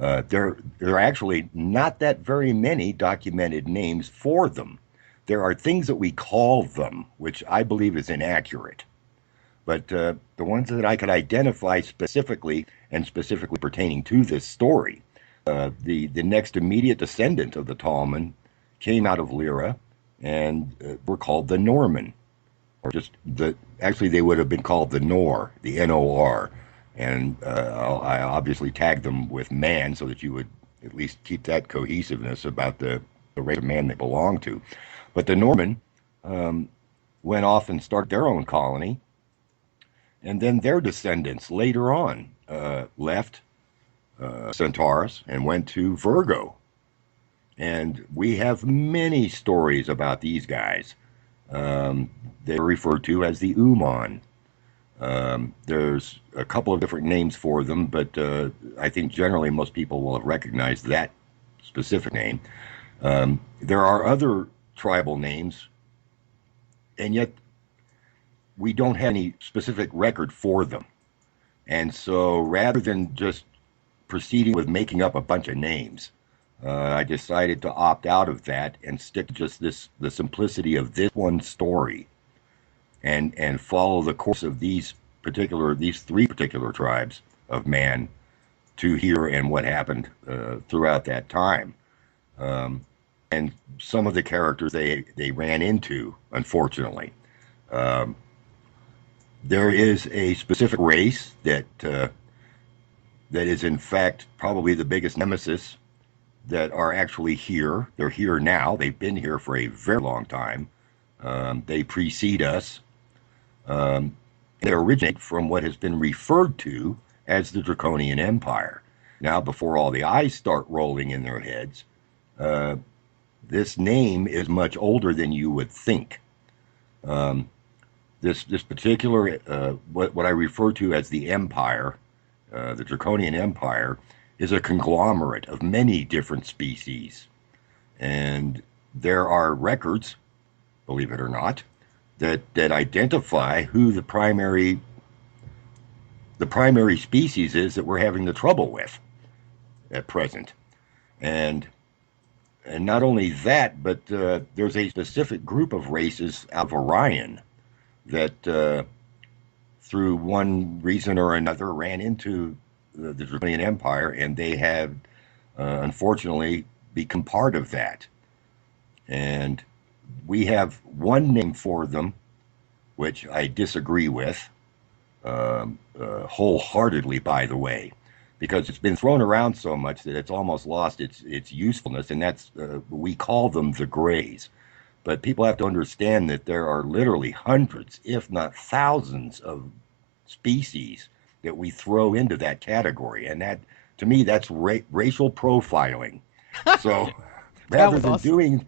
there are actually not that very many documented names for them. There are things that we call them, which I believe is inaccurate. But the ones that I could identify specifically, and specifically pertaining to this story, The next immediate descendant of the Tallman came out of Lyra and were called the Norman, or just actually they would have been called the Nor, the N-O-R. And I obviously tagged them with man so that you would at least keep that cohesiveness about the race of man they belong to. But the Norman went off and started their own colony, and then their descendants later on left Centaurus and went to Virgo. And we have many stories about these guys. They're referred to as the Uman. There's a couple of different names for them, but I think generally most people will have recognized that specific name. There are other tribal names, and yet we don't have any specific record for them. And so rather than just proceeding with making up a bunch of names, I decided to opt out of that and stick to just the simplicity of this one story, and follow the course of these three particular tribes of man to here and what happened throughout that time, and some of the characters they ran into, unfortunately. There is a specific race that is in fact probably the biggest nemesis that are actually here. They're here now. They've been here for a very long time. They precede us. They originate from what has been referred to as the Draconian Empire. Now, before all the eyes start rolling in their heads, this name is much older than you would think. This particular, what I refer to as the Empire, the Draconian Empire, is a conglomerate of many different species. And there are records, believe it or not, that identify who the primary species is that we're having the trouble with at present. And not only that, but there's a specific group of races out of Orion that through one reason or another ran into the Draconian Empire, and they have unfortunately become part of that. And we have one name for them, which I disagree with wholeheartedly, by the way, because it's been thrown around so much that it's almost lost its usefulness, and that's we call them the Greys. But people have to understand that there are literally hundreds, if not thousands, of species that we throw into that category, and that, to me, that's racial profiling. So rather than doing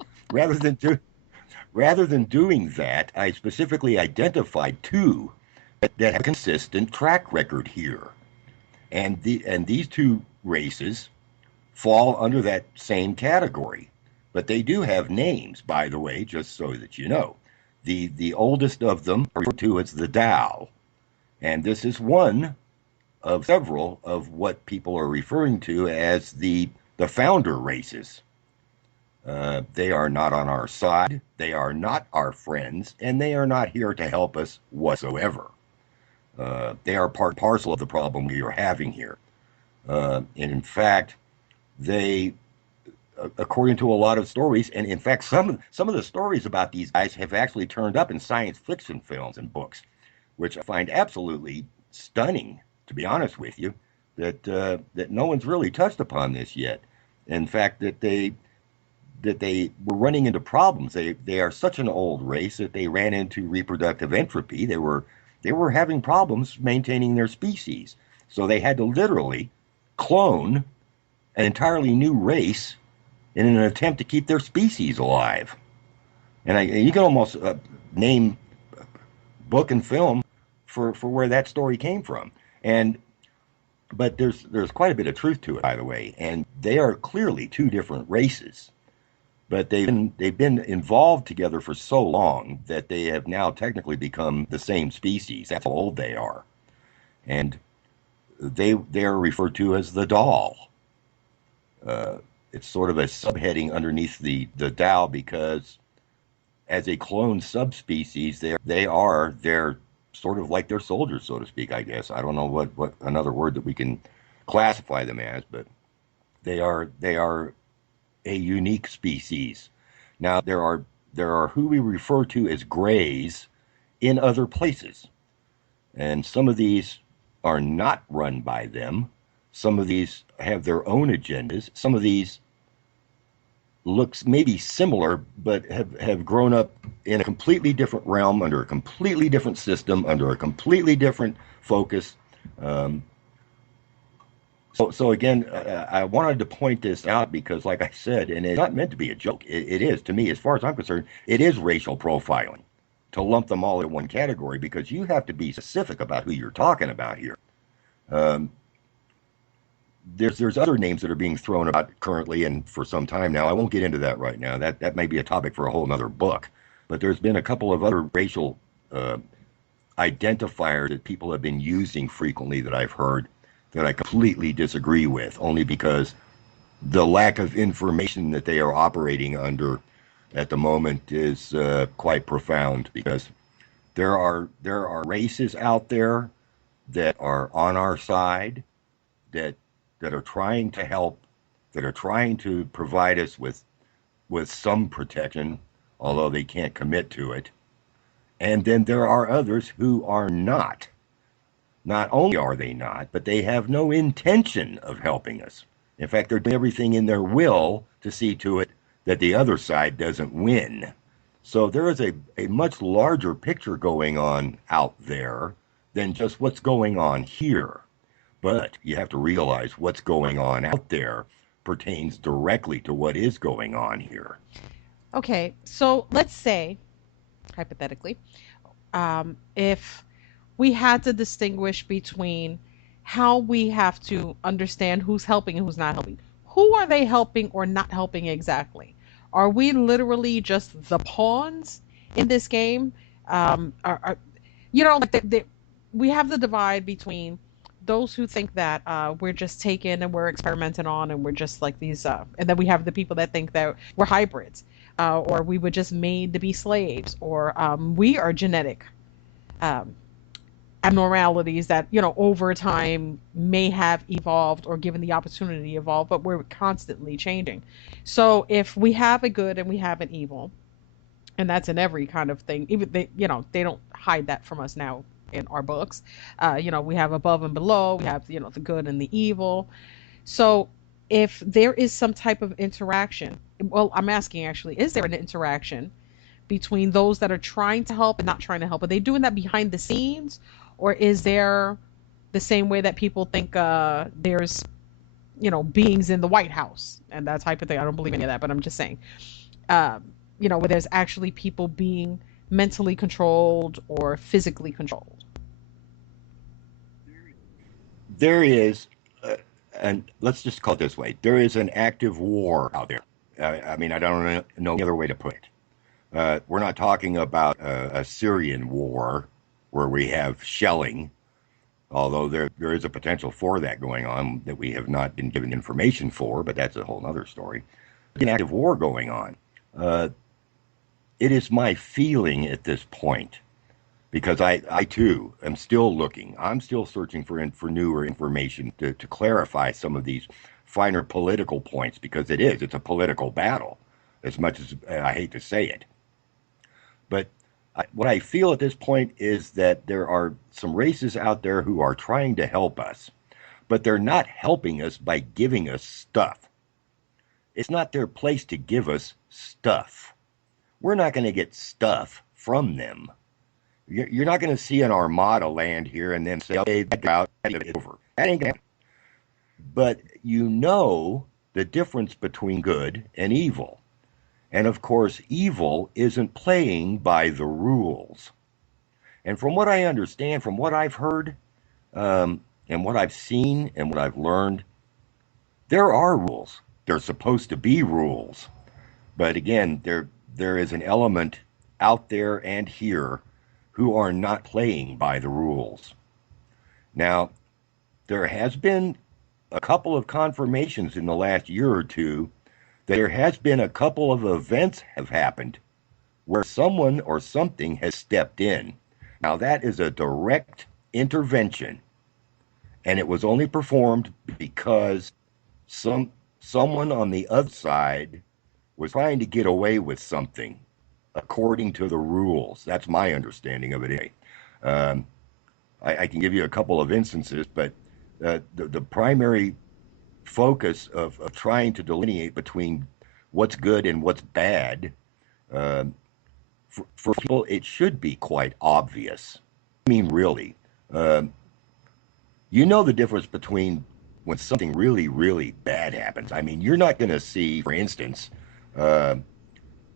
that, I specifically identified two that have a consistent track record here, and these two races fall under that same category. But they do have names, by the way, just so that you know. The oldest of them are referred to as the Tao, and this is one of several of what people are referring to as the founder races. They are not on our side, they are not our friends, and they are not here to help us whatsoever. They are part and parcel of the problem we are having here. And in fact, they, according to a lot of stories, and in fact some of the stories about these guys have actually turned up in science fiction films and books, which I find absolutely stunning, to be honest with you, that no one's really touched upon this yet. In fact, that they were running into problems. They are such an old race that they ran into reproductive entropy. They were having problems maintaining their species, so they had to literally clone an entirely new race in an attempt to keep their species alive. And you can almost name book and film for where that story came from. But there's quite a bit of truth to it, by the way, and they are clearly two different races. But they've been involved together for so long that they have now technically become the same species. That's how old they are. And they are referred to as the Doll. It's sort of a subheading underneath the Tao, because as a clone subspecies, they're sort of like their soldiers, so to speak, I guess. I don't know what another word that we can classify them as, but They are a unique species. Now there are who we refer to as grays in other places, and some of these are not run by them. Some of these have their own agendas. Some of these looks maybe similar, but have grown up in a completely different realm, under a completely different system, under a completely different focus. Um, so again, I wanted to point this out because, like I said, and it's not meant to be a joke. It is, to me, as far as I'm concerned, it is racial profiling to lump them all in one category, because you have to be specific about who you're talking about here. Um, there's other names that are being thrown about currently and for some time now. I won't get into that right now. That may be a topic for a whole other book. But there's been a couple of other racial identifiers that people have been using frequently that I've heard that I completely disagree with, only because the lack of information that they are operating under at the moment is quite profound. Because there are races out there that are on our side, that are trying to help, that are trying to provide us with some protection, although they can't commit to it. And then there are others who are not. Not only are they not, but they have no intention of helping us. In fact, they're doing everything in their will to see to it that the other side doesn't win. So there is a much larger picture going on out there than just what's going on here. But you have to realize what's going on out there pertains directly to what is going on here. Okay, so let's say, hypothetically, if we had to distinguish between how we have to understand who's helping and who's not helping. Who are they helping or not helping exactly? Are we literally just the pawns in this game? We have the divide between those who think that we're just taken and we're experimented on and we're just like these, and then we have the people that think that we're hybrids, or we were just made to be slaves, or we are genetic abnormalities that over time may have evolved or given the opportunity to evolve, but we're constantly changing. So if we have a good and we have an evil, and that's in every kind of thing, even they don't hide that from us now in our books. We have above and below, we have the good and the evil. So if there is some type of interaction, well, I'm asking actually, is there an interaction between those that are trying to help and not trying to help? Are they doing that behind the scenes, or is there the same way that people think there's beings in the White House, and that's hypothetical? I don't believe any of that, but I'm just saying, where there's actually people being mentally controlled or physically controlled. There is, and let's just call it this way, there is an active war out there. I mean, I don't know any other way to put it. We're not talking about a Syrian war where we have shelling, although there is a potential for that going on that we have not been given information for, but that's a whole other story. An active war going on. It is my feeling at this point, because I too am still looking. I'm still searching for newer information to clarify some of these finer political points, because it's a political battle, as much as I hate to say it. But what I feel at this point is that there are some races out there who are trying to help us, but they're not helping us by giving us stuff. It's not their place to give us stuff. We're not going to get stuff from them. You're not going to see an armada land here and then say, okay, that's out, it's over. That ain't going to happen. But the difference between good and evil. And of course, evil isn't playing by the rules. And from what I understand, from what I've heard, and what I've seen and what I've learned, there are rules. There's supposed to be rules. But again, there is an element out there and here who are not playing by the rules. Now, there has been a couple of confirmations in the last year or two that there has been a couple of events have happened where someone or something has stepped in. Now, that is a direct intervention, and it was only performed because someone on the other side was trying to get away with something according to the rules. That's my understanding of it anyway. I can give you a couple of instances, but the primary focus of trying to delineate between what's good and what's bad, for people, it should be quite obvious. I mean, really. You know the difference between when something really, really bad happens. I mean, you're not going to see, for instance,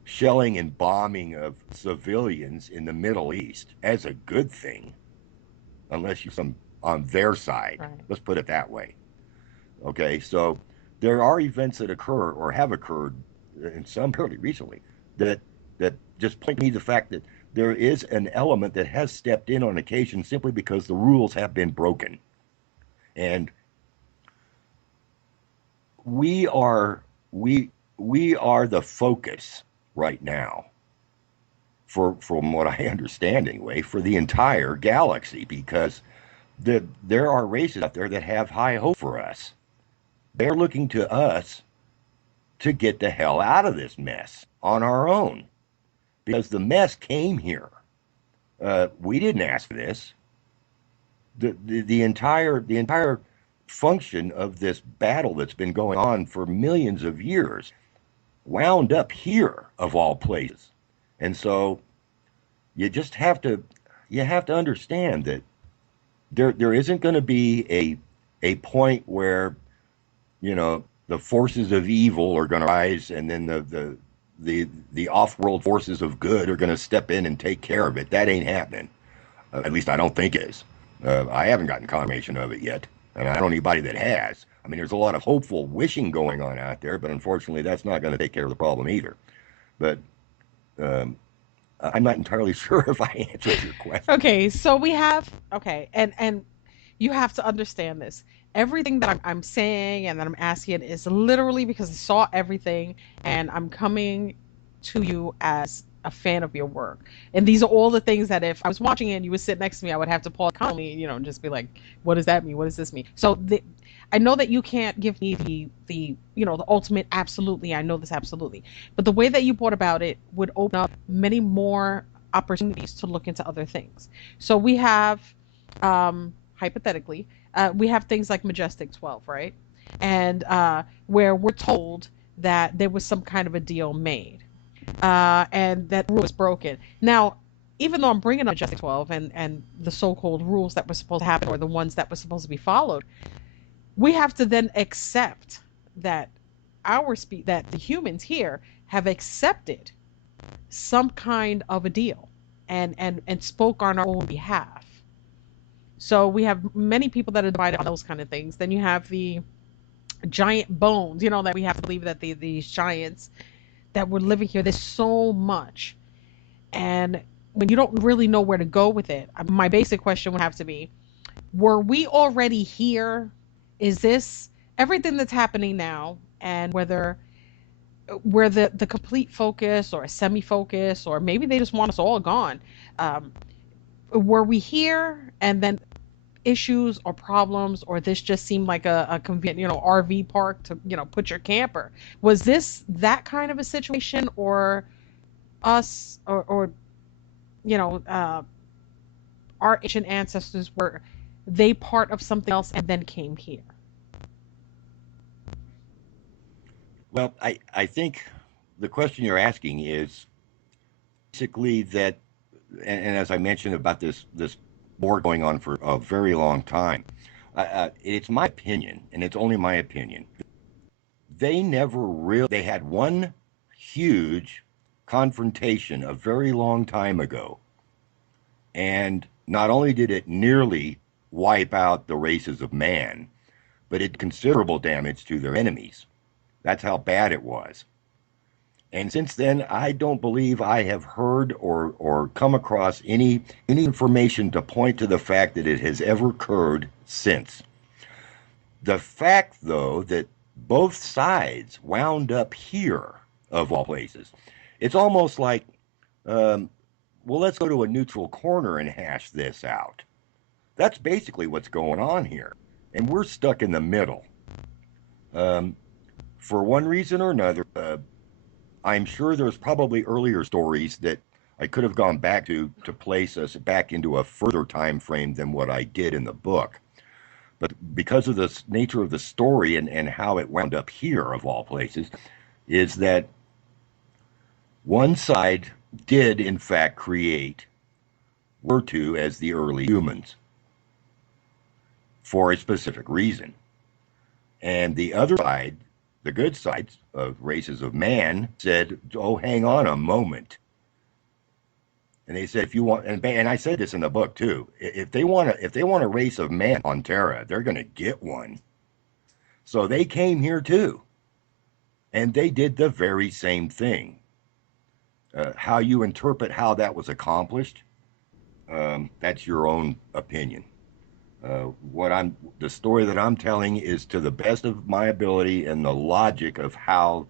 shelling and bombing of civilians in the Middle East as a good thing, unless you're on their side. Right. Let's put it that way. Okay, so there are events that occur or have occurred, and some fairly recently, that just point to me the fact that there is an element that has stepped in on occasion simply because the rules have been broken. And we are the focus right now, from what I understand anyway, for the entire galaxy, because there are races out there that have high hope for us. They're looking to us to get the hell out of this mess on our own, because the mess came here. We didn't ask for this. The entire function of this battle that's been going on for millions of years wound up here, of all places. And so you just have to understand that there isn't going to be a point where, you know, the forces of evil are going to rise, and then the off-world forces of good are going to step in and take care of it. That ain't happening. At least I don't think it is. I haven't gotten confirmation of it yet, and I don't know anybody that has. I mean, there's a lot of hopeful wishing going on out there, but unfortunately that's not going to take care of the problem either. But I'm not entirely sure if I answered your question. Okay, so we have, and you have to understand this. Everything that I'm saying and that I'm asking is literally because I saw everything, and I'm coming to you as a fan of your work. And these are all the things that if I was watching it and you would sit next to me, I would have to pause calmly, you know, and just be like, what does that mean? What does this mean? So I know that you can't give me the you know, the ultimate absolutely, I know this absolutely. But the way that you brought about it would open up many more opportunities to look into other things. So we have, hypothetically, we have things like Majestic 12, right? And where we're told that there was some kind of a deal made, and that rule was broken. Now, even though I'm bringing up Majestic 12 and the so-called rules that were supposed to happen, or the ones that were supposed to be followed, we have to then accept that that the humans here have accepted some kind of a deal and spoke on our own behalf. So we have many people that are divided on those kind of things. Then you have the giant bones, you know, that we have to believe that these giants that were living here, there's so much. And when you don't really know where to go with it, my basic question would have to be, were we already here? Is this everything that's happening now, and whether we're the complete focus or a semi-focus, or maybe they just want us all gone, were we here and then issues or problems, or this just seemed like a convenient, you know, RV park to, you know, put your camper? Was this that kind of a situation, or us, or you know, our ancient ancestors, were they part of something else and then came here? Well, I think the question you're asking is basically that, and as I mentioned about this war going on for a very long time, it's my opinion, and it's only my opinion, they had one huge confrontation a very long time ago, and not only did it nearly wipe out the races of man, but it did considerable damage to their enemies. That's how bad it was. And since then, I don't believe I have heard or come across any information to point to the fact that it has ever occurred since. The fact, though, that both sides wound up here, of all places, it's almost like, well, let's go to a neutral corner and hash this out. That's basically what's going on here. And we're stuck in the middle. for one reason or another, I'm sure there's probably earlier stories that I could have gone back to place us back into a further time frame than what I did in the book. But because of the nature of the story and how it wound up here, of all places, is that one side did, in fact, create, were to, as the early humans for a specific reason. And the other side, the good sides of races of man, said, oh, hang on a moment. And they said, if you want, and I said this in the book too, if they want a race of man on Terra, they're going to get one. So they came here too, and they did the very same thing. How you interpret how that was accomplished, that's your own opinion. The story that I'm telling is to the best of my ability and the logic of how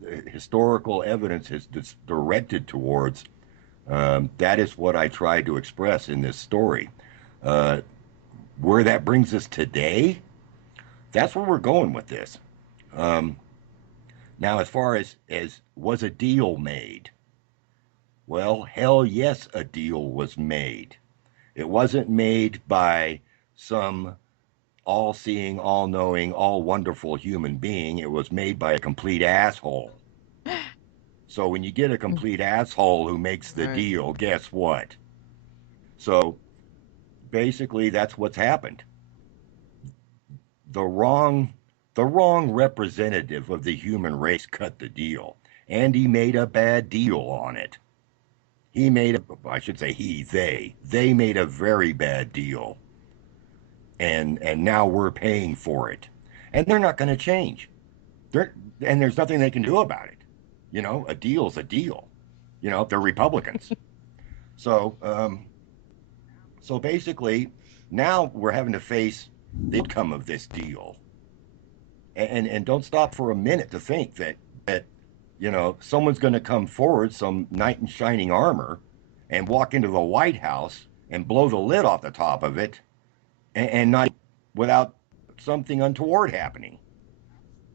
the historical evidence is directed towards. That is what I tried to express in this story. Where that brings us today, that's where we're going with this. Now, as far as was a deal made? Well, hell yes, a deal was made. It wasn't made by some all-seeing, all-knowing, all-wonderful human being. It was made by a complete asshole. So when you get a complete asshole who makes the deal, guess what? So basically that's what's happened. The wrong representative of the human race cut the deal, and he made a bad deal on it. They made a very bad deal. And now we're paying for it. And they're not going to change. And there's nothing they can do about it. You know, a deal's a deal. You know, they're Republicans. So basically, now we're having to face the outcome of this deal. And don't stop for a minute to think that you know, someone's going to come forward, some knight in shining armor, and walk into the White House and blow the lid off the top of it, and not without something untoward happening.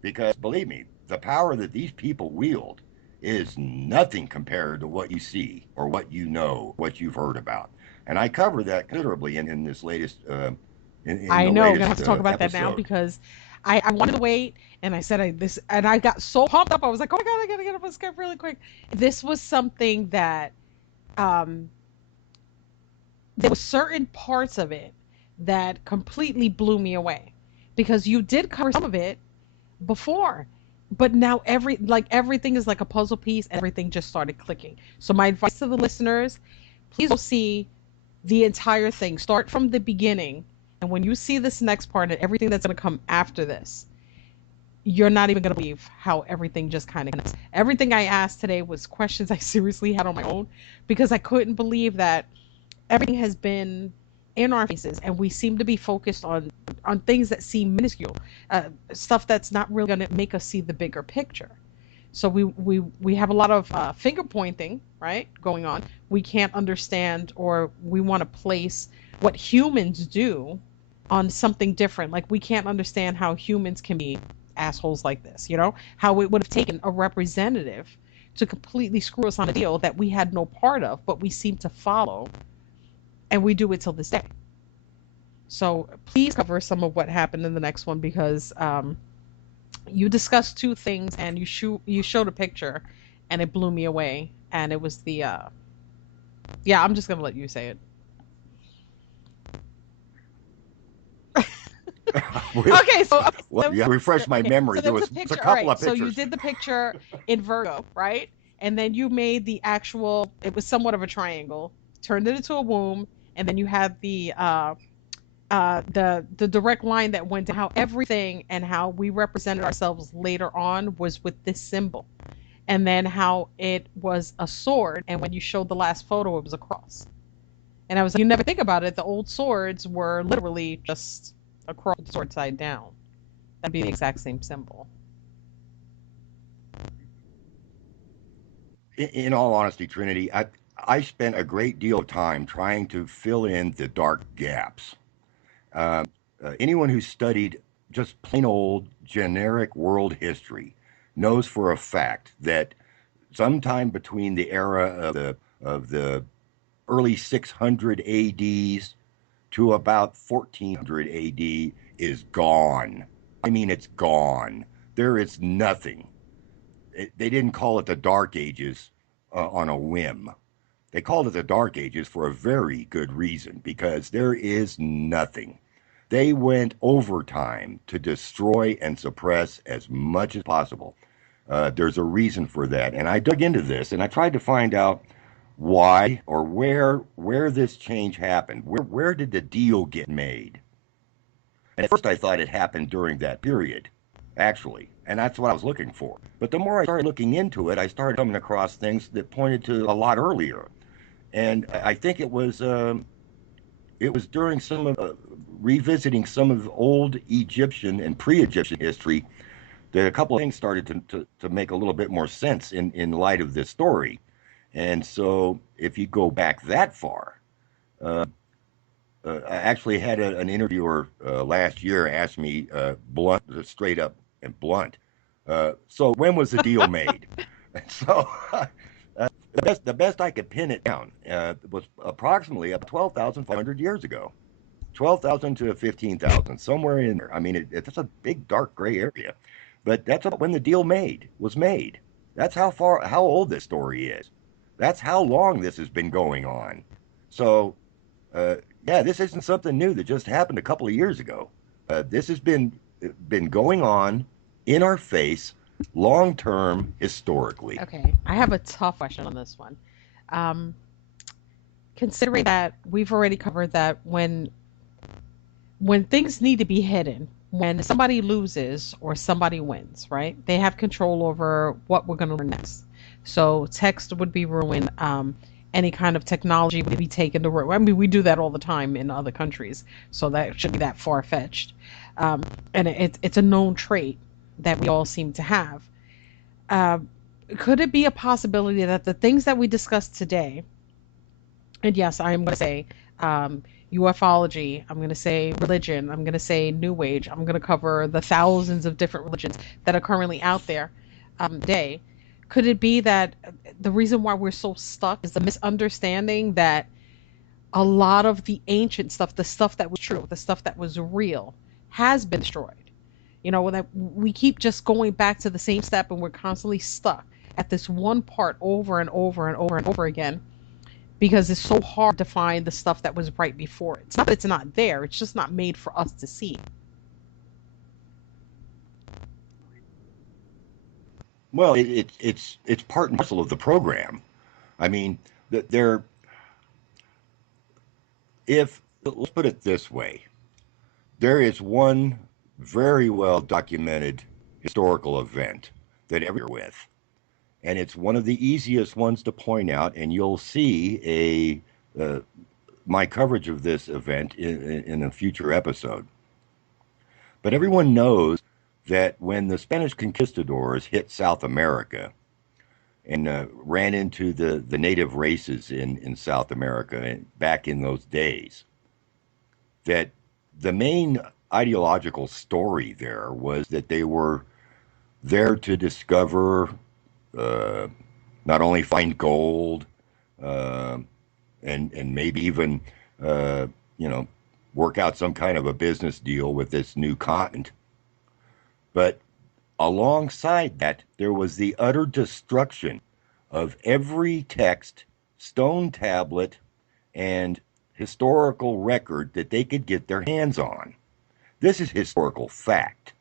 Because believe me, the power that these people wield is nothing compared to what you see or what you know, what you've heard about. And I cover that considerably in this latest. I know. We're gonna have to talk about that now because I wanted to wait, and I said and I got so pumped up. I was like, oh my god, I gotta get up on Skype really quick. This was something that there were certain parts of it that completely blew me away, because you did cover some of it before, but now everything is like a puzzle piece, and everything just started clicking. So my advice to the listeners, please go see the entire thing, start from the beginning, and when you see this next part and everything that's going to come after this, you're not even going to believe how everything just kind of connects. Everything I asked today was questions I seriously had on my own, because I couldn't believe that everything has been in our faces, and we seem to be focused on things that seem minuscule, stuff that's not really going to make us see the bigger picture. So we have a lot of finger pointing, right, going on. We can't understand, or we want to place what humans do on something different. Like, we can't understand how humans can be assholes like this, you know, how it would have taken a representative to completely screw us on a deal that we had no part of, but we seem to follow, and we do it till this day. So please cover some of what happened in the next one, because you discussed two things, and you showed a picture, and it blew me away. And it was the I'm just gonna let you say it. Okay, so yeah, refresh my memory. So there was a couple of pictures. So you did the picture in Virgo, right? And then you made the actual. It was somewhat of a triangle. Turned it into a womb, and then you had the direct line that went to how everything and how we represented ourselves later on was with this symbol, and then how it was a sword, and when you showed the last photo, it was a cross. And I was like, you never think about it. The old swords were literally just a cross, sword side down. That'd be the exact same symbol. In all honesty, Trinity, I spent a great deal of time trying to fill in the dark gaps. Anyone who studied just plain old generic world history knows for a fact that sometime between the era of the early 600 ADs to about 1400 AD is gone. I mean, it's gone. There is nothing. They didn't call it the Dark Ages on a whim. They called it the Dark Ages for a very good reason, because there is nothing. They went overtime to destroy and suppress as much as possible. There's a reason for that. And I dug into this and I tried to find out why or where this change happened. Where did the deal get made? And at first I thought it happened during that period, actually. And that's what I was looking for. But the more I started looking into it, I started coming across things that pointed to a lot earlier. And I think it was during some of revisiting some of the old Egyptian and pre-Egyptian history that a couple of things started to make a little bit more sense in light of this story. And so if you go back that far, I actually had an interviewer last year ask me blunt, straight up and blunt, so when was the deal made? And so the best I could pin it down was approximately about 12,500 years ago. 12,000 to 15,000, somewhere in there. I mean, it's a big dark gray area, but that's when the deal was made. That's how old this story is. That's how long this has been going on. So, yeah, this isn't something new that just happened a couple of years ago. This has been going on in our face long term historically. Okay, I have a tough question on this one. Considering that we've already covered that when things need to be hidden, when somebody loses or somebody wins, right? They have control over what we're going to learn next. So text would be ruined. Any kind of technology would be taken to. I mean, we do that all the time in other countries, so that shouldn't be that far-fetched. And it's a known trait that we all seem to have. Could it be a possibility that the things that we discussed today, and yes, I am going to say ufology, I'm going to say religion, I'm going to say New Age, I'm going to cover the thousands of different religions that are currently out there today. Could it be that the reason why we're so stuck is the misunderstanding that a lot of the ancient stuff, the stuff that was true, the stuff that was real, has been destroyed? You know, that we keep just going back to the same step and we're constantly stuck at this one part over and over and over and over again because it's so hard to find the stuff that was right before it. It's not that it's not there, it's just not made for us to see. Well, it's part and parcel of the program. I mean, let's put it this way, there is one very well documented historical event that everyone with, and it's one of the easiest ones to point out, and you'll see my coverage of this event in a future episode. But everyone knows that when the Spanish conquistadors hit South America and ran into the native races in South America back in those days, that the main ideological story there was that they were there to discover, not only find gold, and maybe even, work out some kind of a business deal with this new continent. But alongside that, there was the utter destruction of every text, stone tablet, and historical record that they could get their hands on. This is historical fact.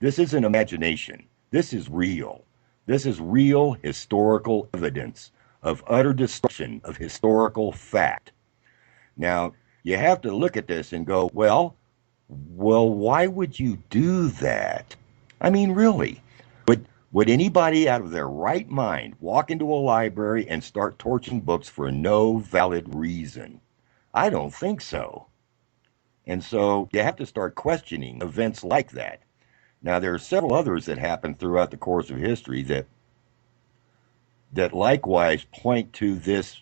This isn't imagination. This is real. This is real historical evidence of utter destruction of historical fact. Now, you have to look at this and go, well, why would you do that? I mean, really, would anybody out of their right mind walk into a library and start torching books for no valid reason? I don't think so. And so you have to start questioning events like that. Now, there are several others that happened throughout the course of history that likewise point to this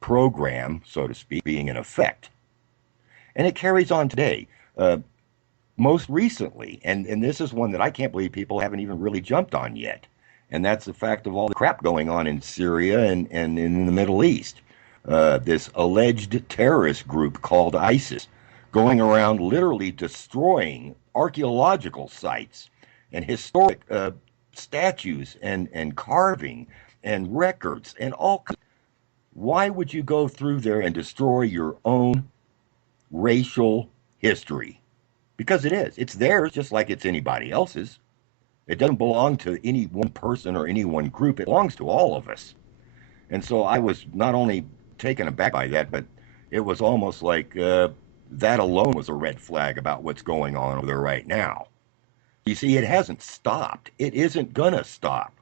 program, so to speak, being in effect. And it carries on today. most recently, and this is one that I can't believe people haven't even really jumped on yet, and that's the fact of all the crap going on in Syria and in the Middle East. This alleged terrorist group called ISIS going around literally destroying archaeological sites and historic statues and carving and records and all. Why would you go through there and destroy your own racial history? Because it is. It's theirs just like it's anybody else's. It doesn't belong to any one person or any one group. It belongs to all of us. And so I was not only taken aback by that, but it was almost like that alone was a red flag about what's going on over there right now. You see, it hasn't stopped. It isn't going to stop.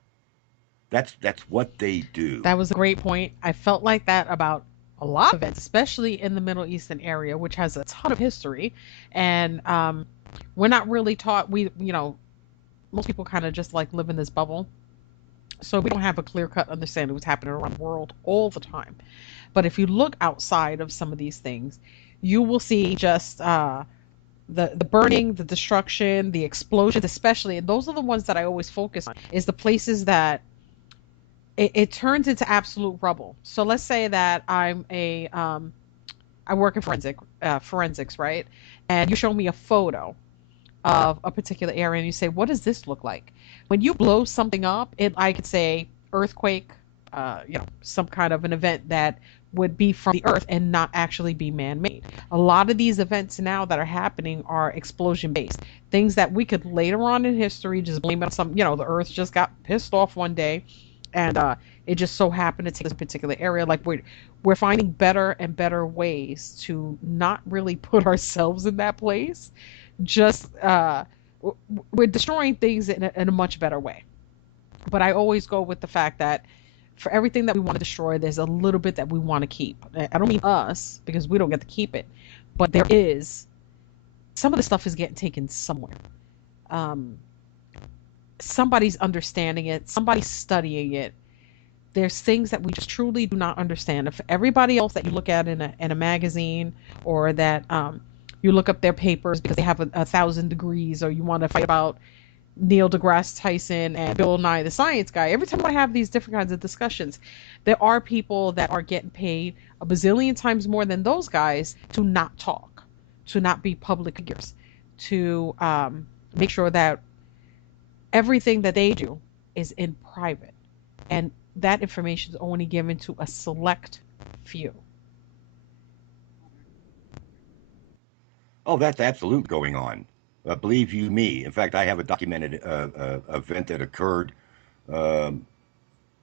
That's what they do. That was a great point. I felt like that about a lot of events, especially in the Middle Eastern area, which has a ton of history. And we're not really taught, most people kind of just like live in this bubble. So we don't have a clear-cut understanding of what's happening around the world all the time. But if you look outside of some of these things, you will see just the burning, the destruction, the explosions, especially. And those are the ones that I always focus on, is the places that it turns into absolute rubble. So let's say that I work in forensics, right? And you show me a photo of a particular area and you say, what does this look like? When you blow something up, I could say earthquake, some kind of an event that would be from the earth and not actually be man-made. A lot of these events now that are happening are explosion-based. Things that we could later on in history just blame on some, the earth just got pissed off one day and it just so happened to take this particular area. Like we're finding better and better ways to not really put ourselves in that place. Just we're destroying things in a much better way. But I always go with the fact that for everything that we want to destroy, there's a little bit that we want to keep. I don't mean us, because we don't get to keep it, but there is some of the stuff is getting taken somewhere. Somebody's understanding it, somebody's studying it. There's things that we just truly do not understand. If everybody else that you look at in a magazine, or that you look up their papers because they have 1,000 degrees, or you want to fight about Neil deGrasse Tyson and Bill Nye the Science Guy, every time I have these different kinds of discussions, there are people that are getting paid a bazillion times more than those guys to not talk, to not be public figures, to make sure that everything that they do is in private, and that information is only given to a select few. Oh, that's absolutely going on. Believe you me. In fact, I have a documented event that occurred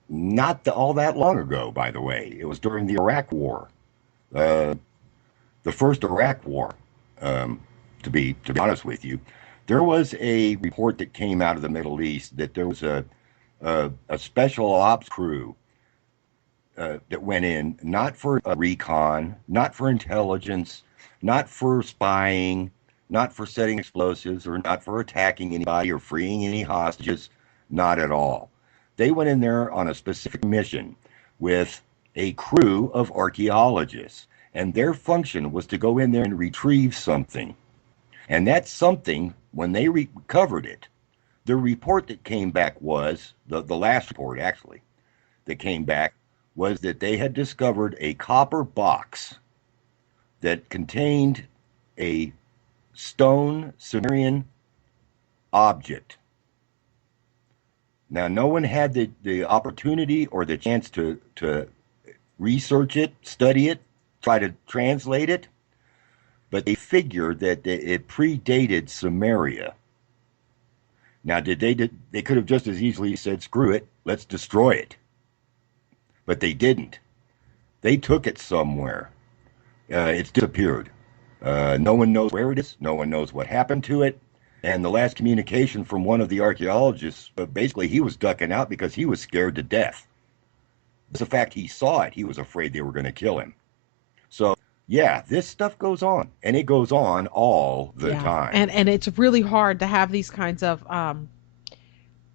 not all that long ago, by the way. It was during the Iraq War, the first Iraq War. To be honest with you, there was a report that came out of the Middle East that there was a special ops crew that went in, not for recon, not for intelligence, not for spying, not for setting explosives, or not for attacking anybody or freeing any hostages, not at all. They went in there on a specific mission with a crew of archaeologists, and their function was to go in there and retrieve something. And that something, when they recovered it, the report that came back was, the last report actually, that came back was that they had discovered a copper box that contained a stone Sumerian object. Now, no one had the opportunity or the chance to research it, study it, try to translate it, but they figured that it predated Sumeria. Now, they could have just as easily said, screw it, let's destroy it. But they didn't. They took it somewhere. It's disappeared. No one knows where it is. No one knows what happened to it. And the last communication from one of the archaeologists, basically he was ducking out because he was scared to death. It's the fact he saw it. He was afraid they were going to kill him. So, yeah, this stuff goes on. And it goes on all the time. And it's really hard to have these kinds of... and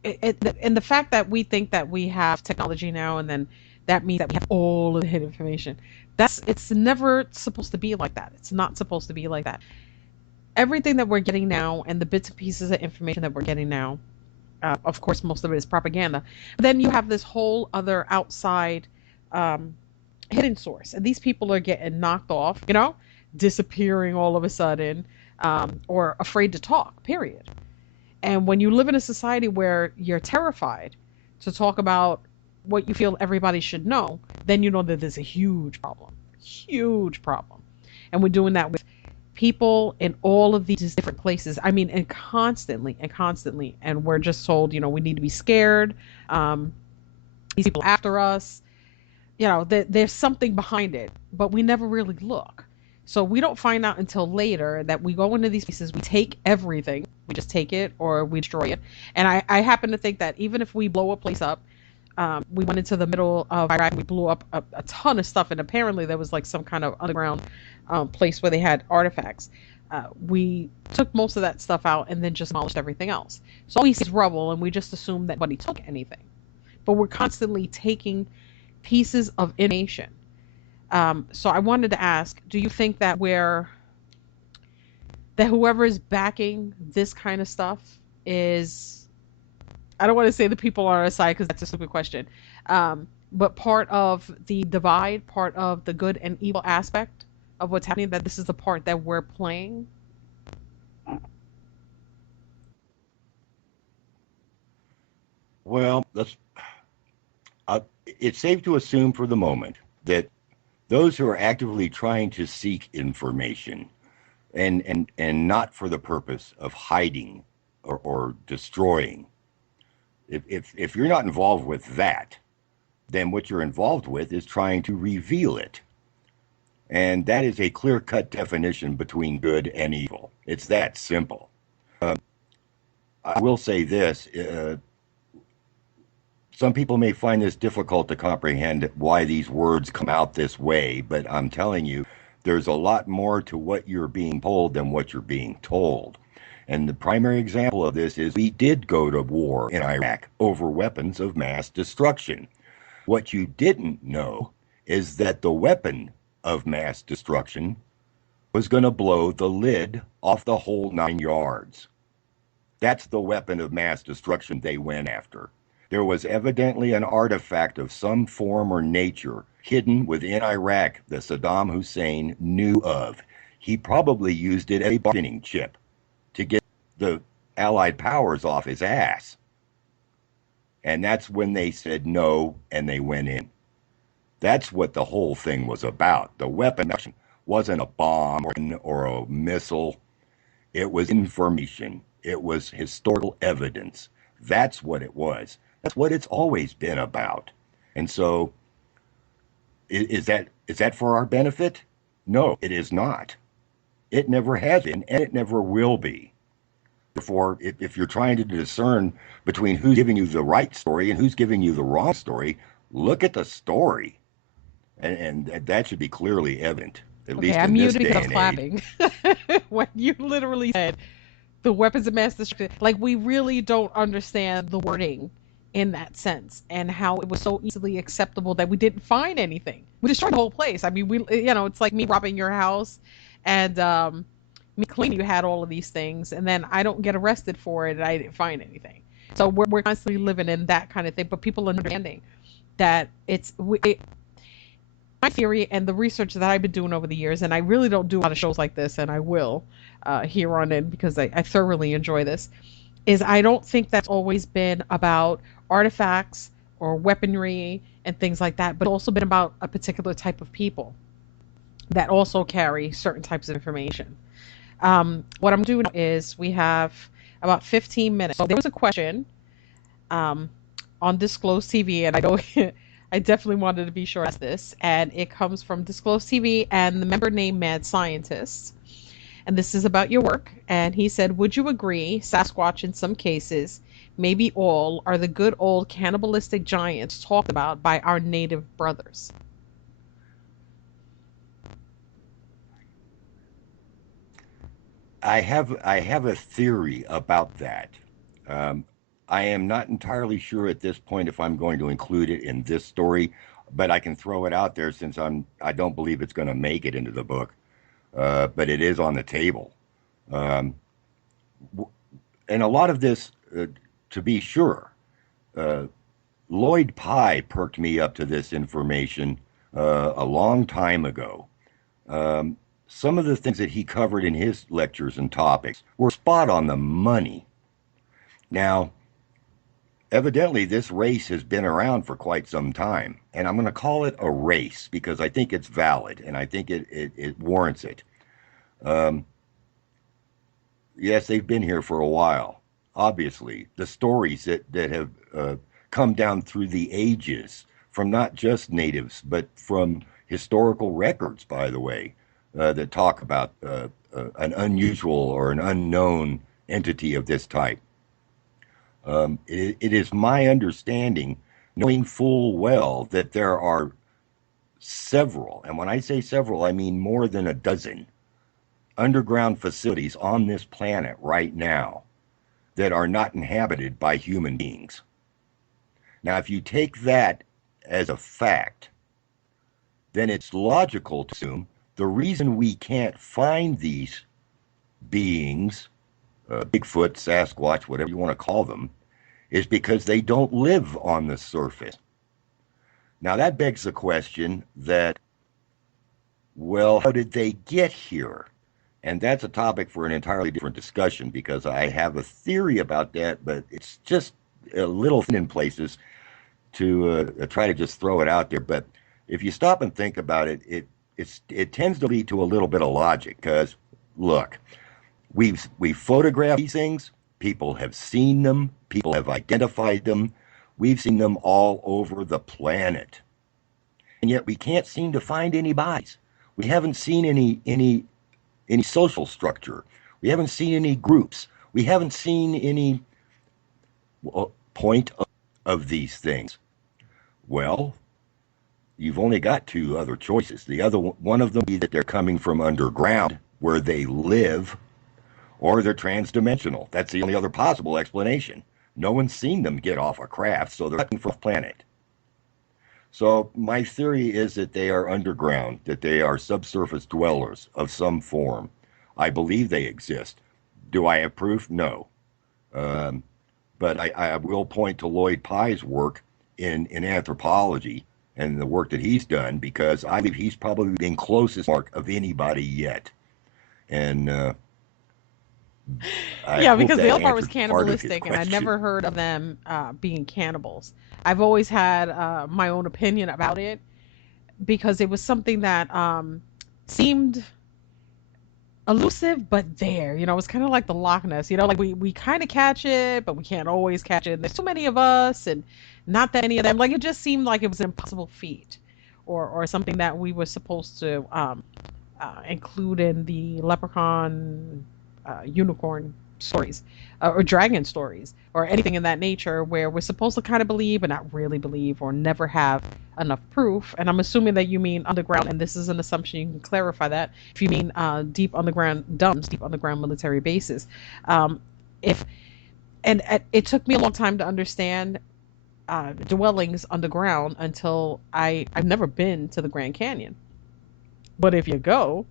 the fact that we think that we have technology now, and then that means that we have all of the hidden information. It's never supposed to be like that. It's not supposed to be like that. everything that we're getting now and the bits and pieces of information that we're getting now, of course, most of it is propaganda. But then you have this whole other outside um, hidden source, and these people are getting knocked off, disappearing all of a sudden, or afraid to talk, period. And when you live in a society where you're terrified to talk about what you feel everybody should know, then you know that there's a huge problem. And we're doing that with people in all of these different places. I mean, and constantly and constantly. And we're just told, we need to be scared. These people are after us. There's something behind it, but we never really look. So we don't find out until later that we go into these places, we take everything, we just take it or we destroy it. And I happen to think that even if we blow a place up, we went into the middle of Iraq, we blew up a ton of stuff, and apparently there was like some kind of underground place where they had artifacts. We took most of that stuff out and then just demolished everything else. So all we see is rubble, and we just assume that nobody took anything. But we're constantly taking pieces of information. So I wanted to ask, do you think that whoever is backing this kind of stuff is, I don't want to say the people on our side because that's a stupid question, but part of the divide, part of the good and evil aspect of what's happening, that this is the part that we're playing? Well, it's safe to assume for the moment that those who are actively trying to seek information and not for the purpose of hiding or destroying, if you're not involved with that, then what you're involved with is trying to reveal it. And that is a clear-cut definition between good and evil. It's that simple. I will say this. Some people may find this difficult to comprehend why these words come out this way, but I'm telling you, there's a lot more to what you're being told than what you're being told. And the primary example of this is we did go to war in Iraq over weapons of mass destruction. What you didn't know is that the weapon of mass destruction was going to blow the lid off the whole 9 yards. That's the weapon of mass destruction they went after. There was evidently an artifact of some form or nature hidden within Iraq that Saddam Hussein knew of. He probably used it as a bargaining chip to get the Allied powers off his ass. And that's when they said no and they went in. That's what the whole thing was about. The weapon wasn't a bomb or a missile. It was information. It was historical evidence. That's what it was. That's what it's always been about. And so, is that for our benefit? No, it is not. It never has been, and it never will be. Therefore, if you're trying to discern between who's giving you the right story and who's giving you the wrong story, look at the story. And that should be clearly evident, at least in this day and age. I'm clapping. When you literally said the weapons of mass destruction, like, we really don't understand the wording in that sense and how it was so easily acceptable that we didn't find anything. We destroyed the whole place. I mean, it's like me robbing your house and me claiming you had all of these things, and then I don't get arrested for it and I didn't find anything. So we're constantly living in that kind of thing, but people understanding that my theory and the research that I've been doing over the years, and I really don't do a lot of shows like this, and I will here on in because I thoroughly enjoy this, is I don't think that's always been about artifacts or weaponry and things like that, but also been about a particular type of people that also carry certain types of information. What I'm doing is we have about 15 minutes. So there was a question on Disclosed TV, and I know I definitely wanted to be sure as this, and it comes from Disclosed TV and the member named Mad Scientist. And this is about your work. And he said, would you agree Sasquatch in some cases, maybe all, are the good old cannibalistic giants talked about by our native brothers? I have a theory about that. I am not entirely sure at this point if I'm going to include it in this story, but I can throw it out there since I don't believe it's going to make it into the book. But it is on the table. Um, and a lot of this, to be sure, Lloyd Pye perked me up to this information a long time ago. Some of the things that he covered in his lectures and topics were spot on the money. Now, evidently, this race has been around for quite some time, and I'm going to call it a race because I think it's valid and I think it warrants it. Yes, they've been here for a while. Obviously, the stories that have come down through the ages from not just natives, but from historical records, by the way, that talk about an unusual or an unknown entity of this type. It is my understanding, knowing full well, that there are several, and when I say several, I mean more than a dozen, underground facilities on this planet right now that are not inhabited by human beings. Now, if you take that as a fact, then it's logical to assume the reason we can't find these beings, Bigfoot, Sasquatch, whatever you want to call them, is because they don't live on the surface. Now, that begs the question that, well, how did they get here? And that's a topic for an entirely different discussion because I have a theory about that, but it's just a little thin in places to try to just throw it out there. But if you stop and think about it, it tends to lead to a little bit of logic because, look, we've photographed these things. People have seen them. People have identified them. We've seen them all over the planet. And yet we can't seem to find any bodies. We haven't seen any social structure. We haven't seen any groups. We haven't seen any point of these things. Well, you've only got two other choices. The other one of them is that they're coming from underground where they live, or they're transdimensional. That's the only other possible explanation. No one's seen them get off a craft, so they're coming from a planet. So my theory is that they are underground, that they are subsurface dwellers of some form. I believe they exist. Do I have proof? No. But I will point to Lloyd Pye's work in anthropology and the work that he's done, because I believe he's probably been closest mark of anybody yet. And yeah, because the other part was cannibalistic, and I never heard of them being cannibals. I've always had my own opinion about it because it was something that seemed elusive, but there, you know, it's kind of like the Loch Ness, you know, like we kind of catch it, but we can't always catch it. There's too many of us and not that many of them. Like, it just seemed like it was an impossible feat, or something that we were supposed to include in the leprechaun, unicorn stories, or dragon stories, or anything in that nature, where we're supposed to kind of believe but not really believe, or never have enough proof. And I'm assuming that you mean underground, and this is an assumption, you can clarify that if you mean deep underground dumps, deep underground military bases. It took me a long time to understand dwellings underground until I've never been to the Grand Canyon. But if you go,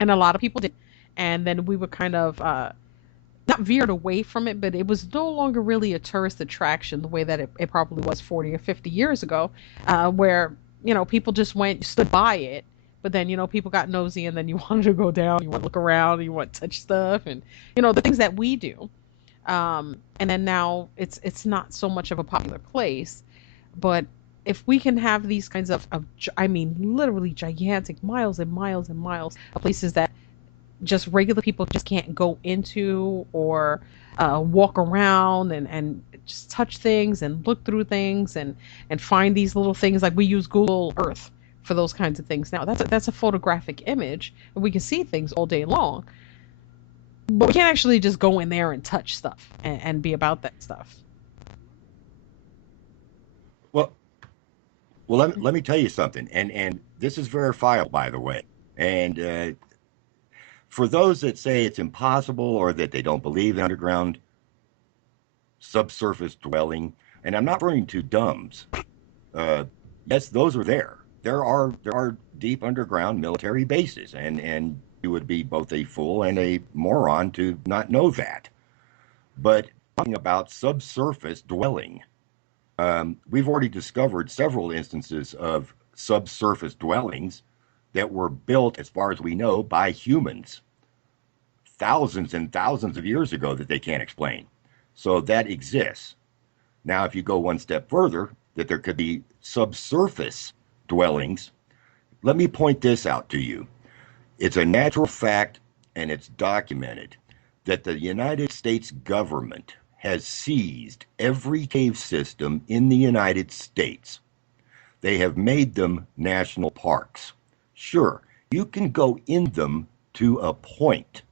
and a lot of people did, and then we were kind of not veered away from it, but it was no longer really a tourist attraction the way that it probably was 40 or 50 years ago, where, you know, people just stood by it, but then, you know, people got nosy, and then you wanted to go down, you want to look around, you want to touch stuff, and, you know, the things that we do. And then now it's not so much of a popular place, but if we can have these kinds of I mean, literally gigantic, miles and miles and miles of places that just regular people just can't go into, or walk around and just touch things and look through things and find these little things, like we use Google Earth for those kinds of things now. That's a photographic image, and we can see things all day long, but we can't actually just go in there and touch stuff and be about that stuff. Well, let me tell you something, and this is verifiable, by the way. And for those that say it's impossible, or that they don't believe in underground subsurface dwelling, and I'm not referring to DUMBs. Yes, those are there. There are deep underground military bases, and You would be both a fool and a moron to not know that. But talking about subsurface dwelling, we've already discovered several instances of subsurface dwellings that were built, as far as we know, by humans thousands and thousands of years ago that they can't explain. So that exists. Now, if you go one step further, that there could be subsurface dwellings, let me point this out to you. It's a natural fact, and it's documented, that the United States government has seized every cave system in the United States. They have made them national parks. Sure, you can go in them to a point,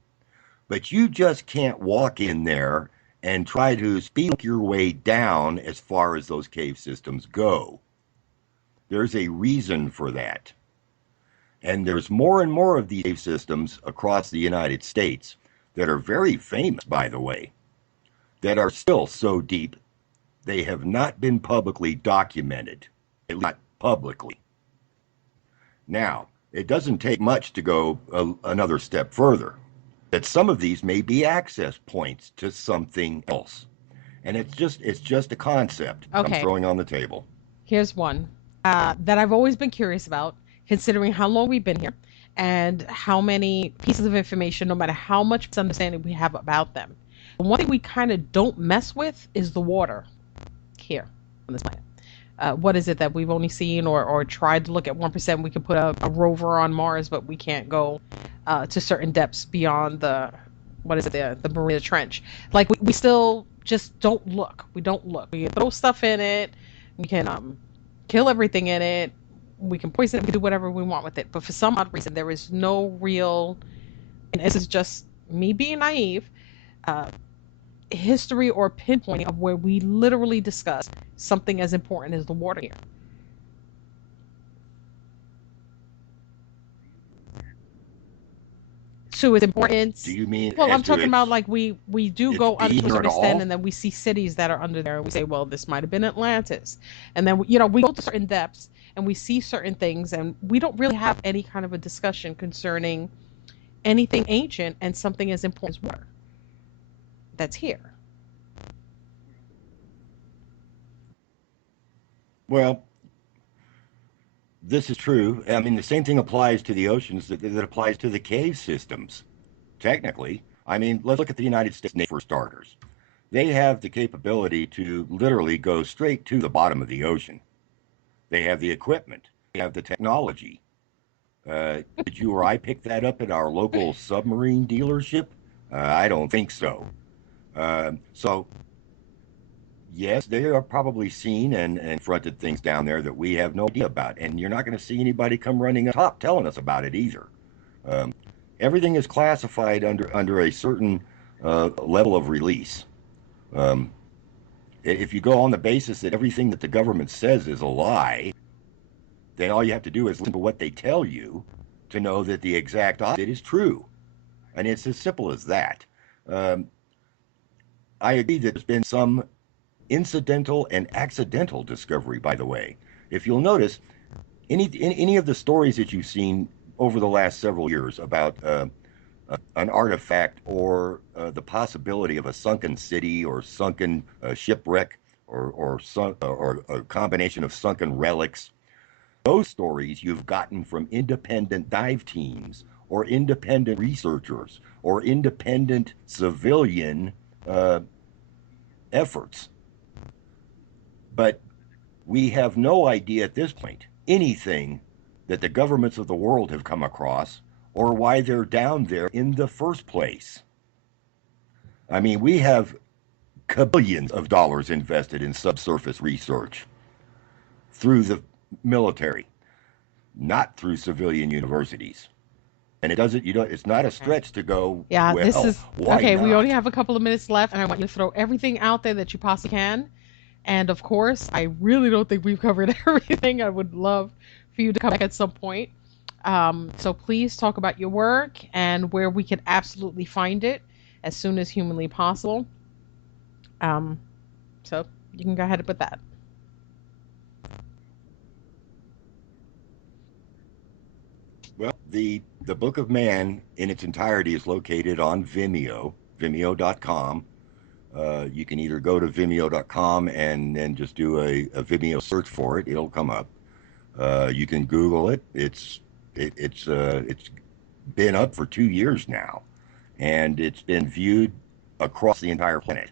but you just can't walk in there and try to speak your way down as far as those cave systems go. There's a reason for that. And there's more and more of these cave systems across the United States that are very famous, by the way, that are still so deep they have not been publicly documented, at least not publicly. Now, it doesn't take much to go another step further, that some of these may be access points to something else. And it's just a concept I'm throwing on the table. Here's one that I've always been curious about, considering how long we've been here and how many pieces of information, no matter how much misunderstanding we have about them. One thing we kind of don't mess with is the water here on this planet. What is it that we've only seen or tried to look at 1%? We can put a rover on Mars, but we can't go to certain depths beyond the Bermuda Trench. Like we still just don't look. We don't look. We can throw stuff in it. We can kill everything in it. We can poison it. We can do whatever we want with it. But for some odd reason, there is no real, and this is just me being naive, history or pinpointing of where we literally discuss something as important as the water here. So its importance. Do you mean? Well, I'm talking about like we do go under to a certain extent, and then we see cities that are under there, and we say, well, this might have been Atlantis, and then we go to certain depths and we see certain things, and we don't really have any kind of a discussion concerning anything ancient and something as important as water that's here. Well, this is true. I mean, the same thing applies to the oceans that applies to the cave systems, technically. I mean, let's look at the United States Navy for starters. They have the capability to literally go straight to the bottom of the ocean. They have the equipment. They have the technology. Did you or I pick that up at our local submarine dealership? I don't think so. So, yes, they are probably seen and confronted things down there that we have no idea about. And you're not going to see anybody come running up top telling us about it either. Everything is classified under a certain level of release. If you go on the basis that everything that the government says is a lie, then all you have to do is listen to what they tell you to know that the exact opposite is true. And it's as simple as that. I agree that there's been some incidental and accidental discovery, by the way. If you'll notice, any of the stories that you've seen over the last several years about an artifact or the possibility of a sunken city or sunken shipwreck or a combination of sunken relics, those stories you've gotten from independent dive teams or independent researchers or independent civilian efforts. But we have no idea at this point anything that the governments of the world have come across or why they're down there in the first place. I mean, we have billions of dollars invested in subsurface research through the military, not through civilian universities. And it's not a stretch to go, yeah, well, this is, why okay, not? we only have a couple of minutes left, and I want you to throw everything out there that you possibly can. And of course, I really don't think we've covered everything. I would love for you to come back at some point. So please talk about your work and where we can absolutely find it as soon as humanly possible. So you can go ahead with that. Well, The Book of Man in its entirety is located on Vimeo, vimeo.com. You can either go to vimeo.com and then just do a Vimeo search for it. It'll come up. You can Google it. It's been up for 2 years now, and it's been viewed across the entire planet.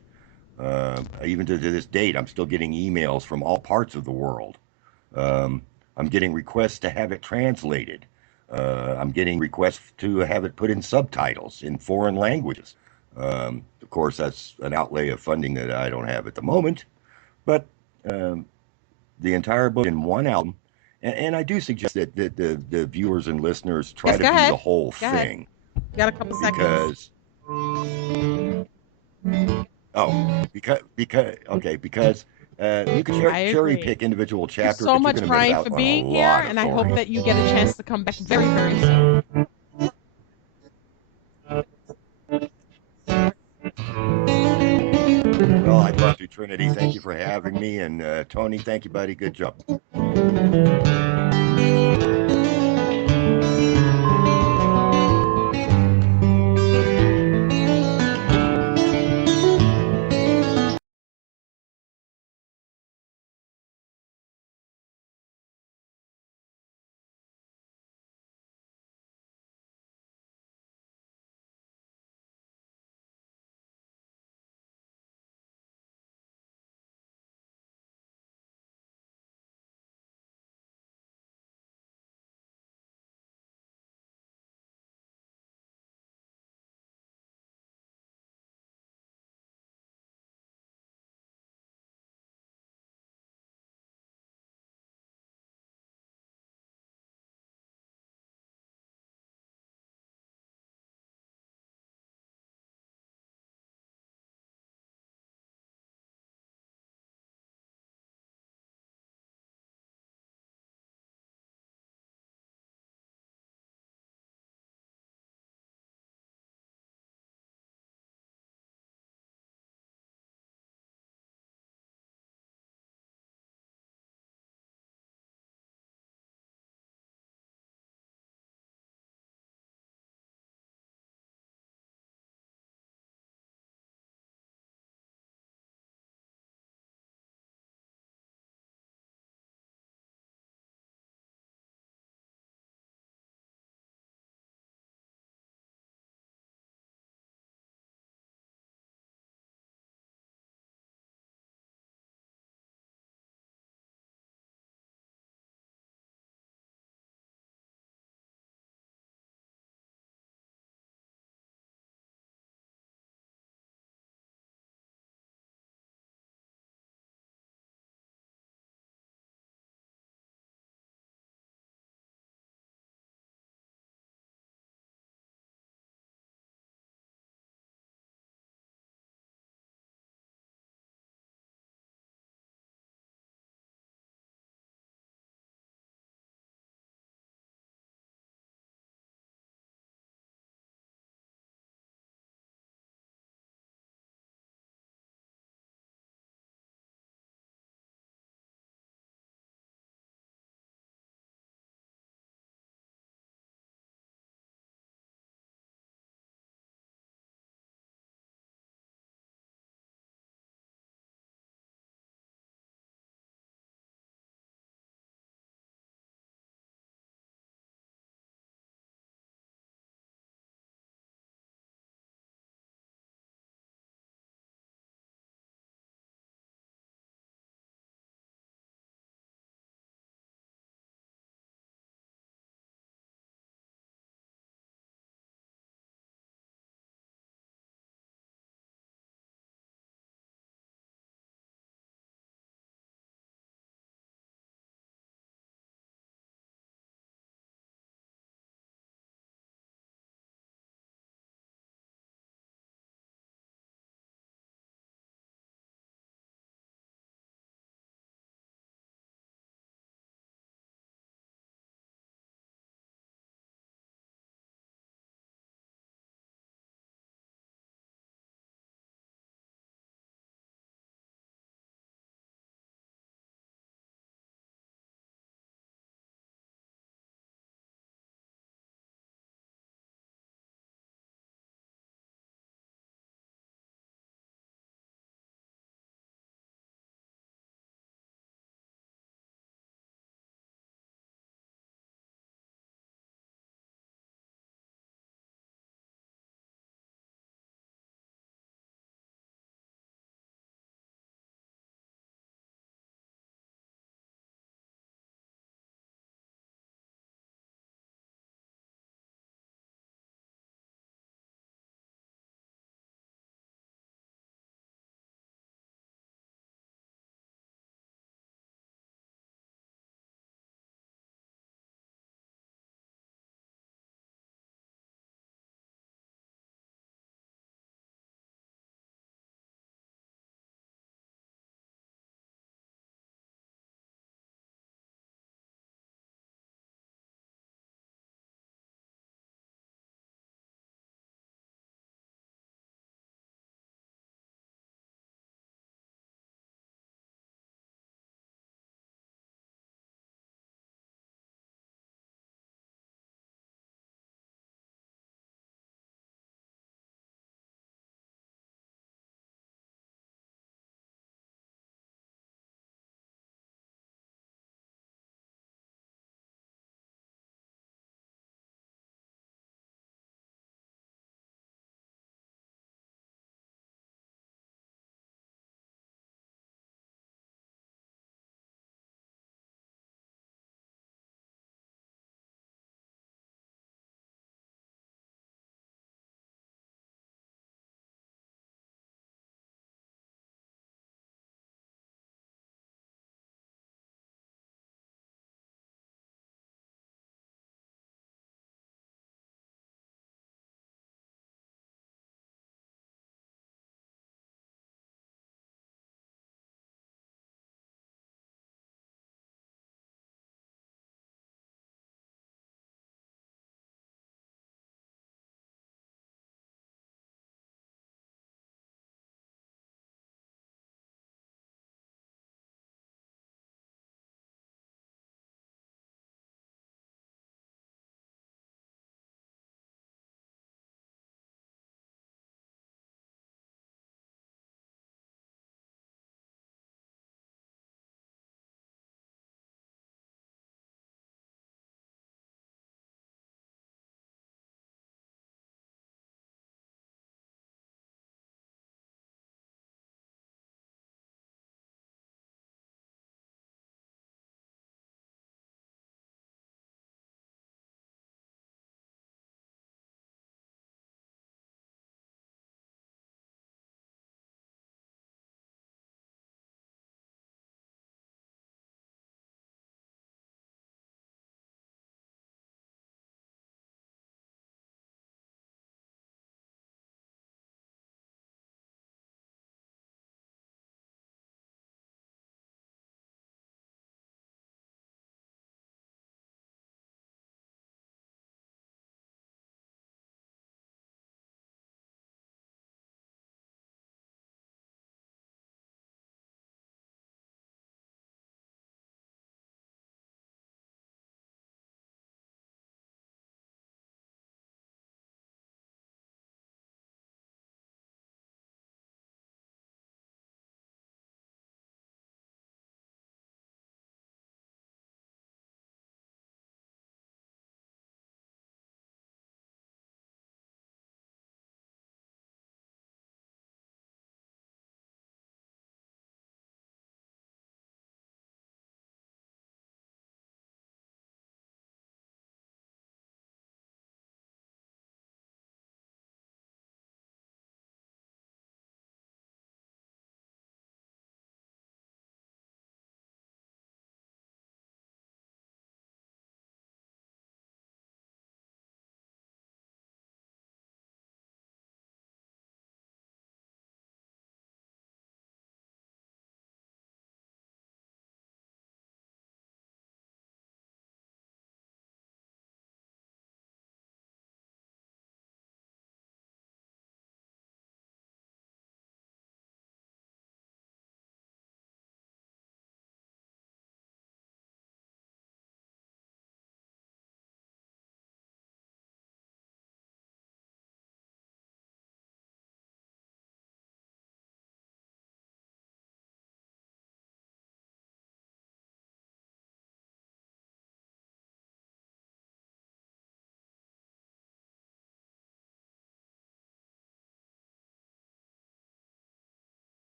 Even to this date, I'm still getting emails from all parts of the world. I'm getting requests to have it translated. I'm getting requests to have it put in subtitles in foreign languages. Of course, that's an outlay of funding that I don't have at the moment, but the entire book in one album. And I do suggest that the viewers and listeners try to view the whole thing. You got a couple seconds. Because you can cherry pick individual chapters. Thank you so much, Brian, for being here, and I hope that you get a chance to come back very, very soon. Well, I'd love to, Trinity. Thank you for having me, and Tony, thank you, buddy. Good job.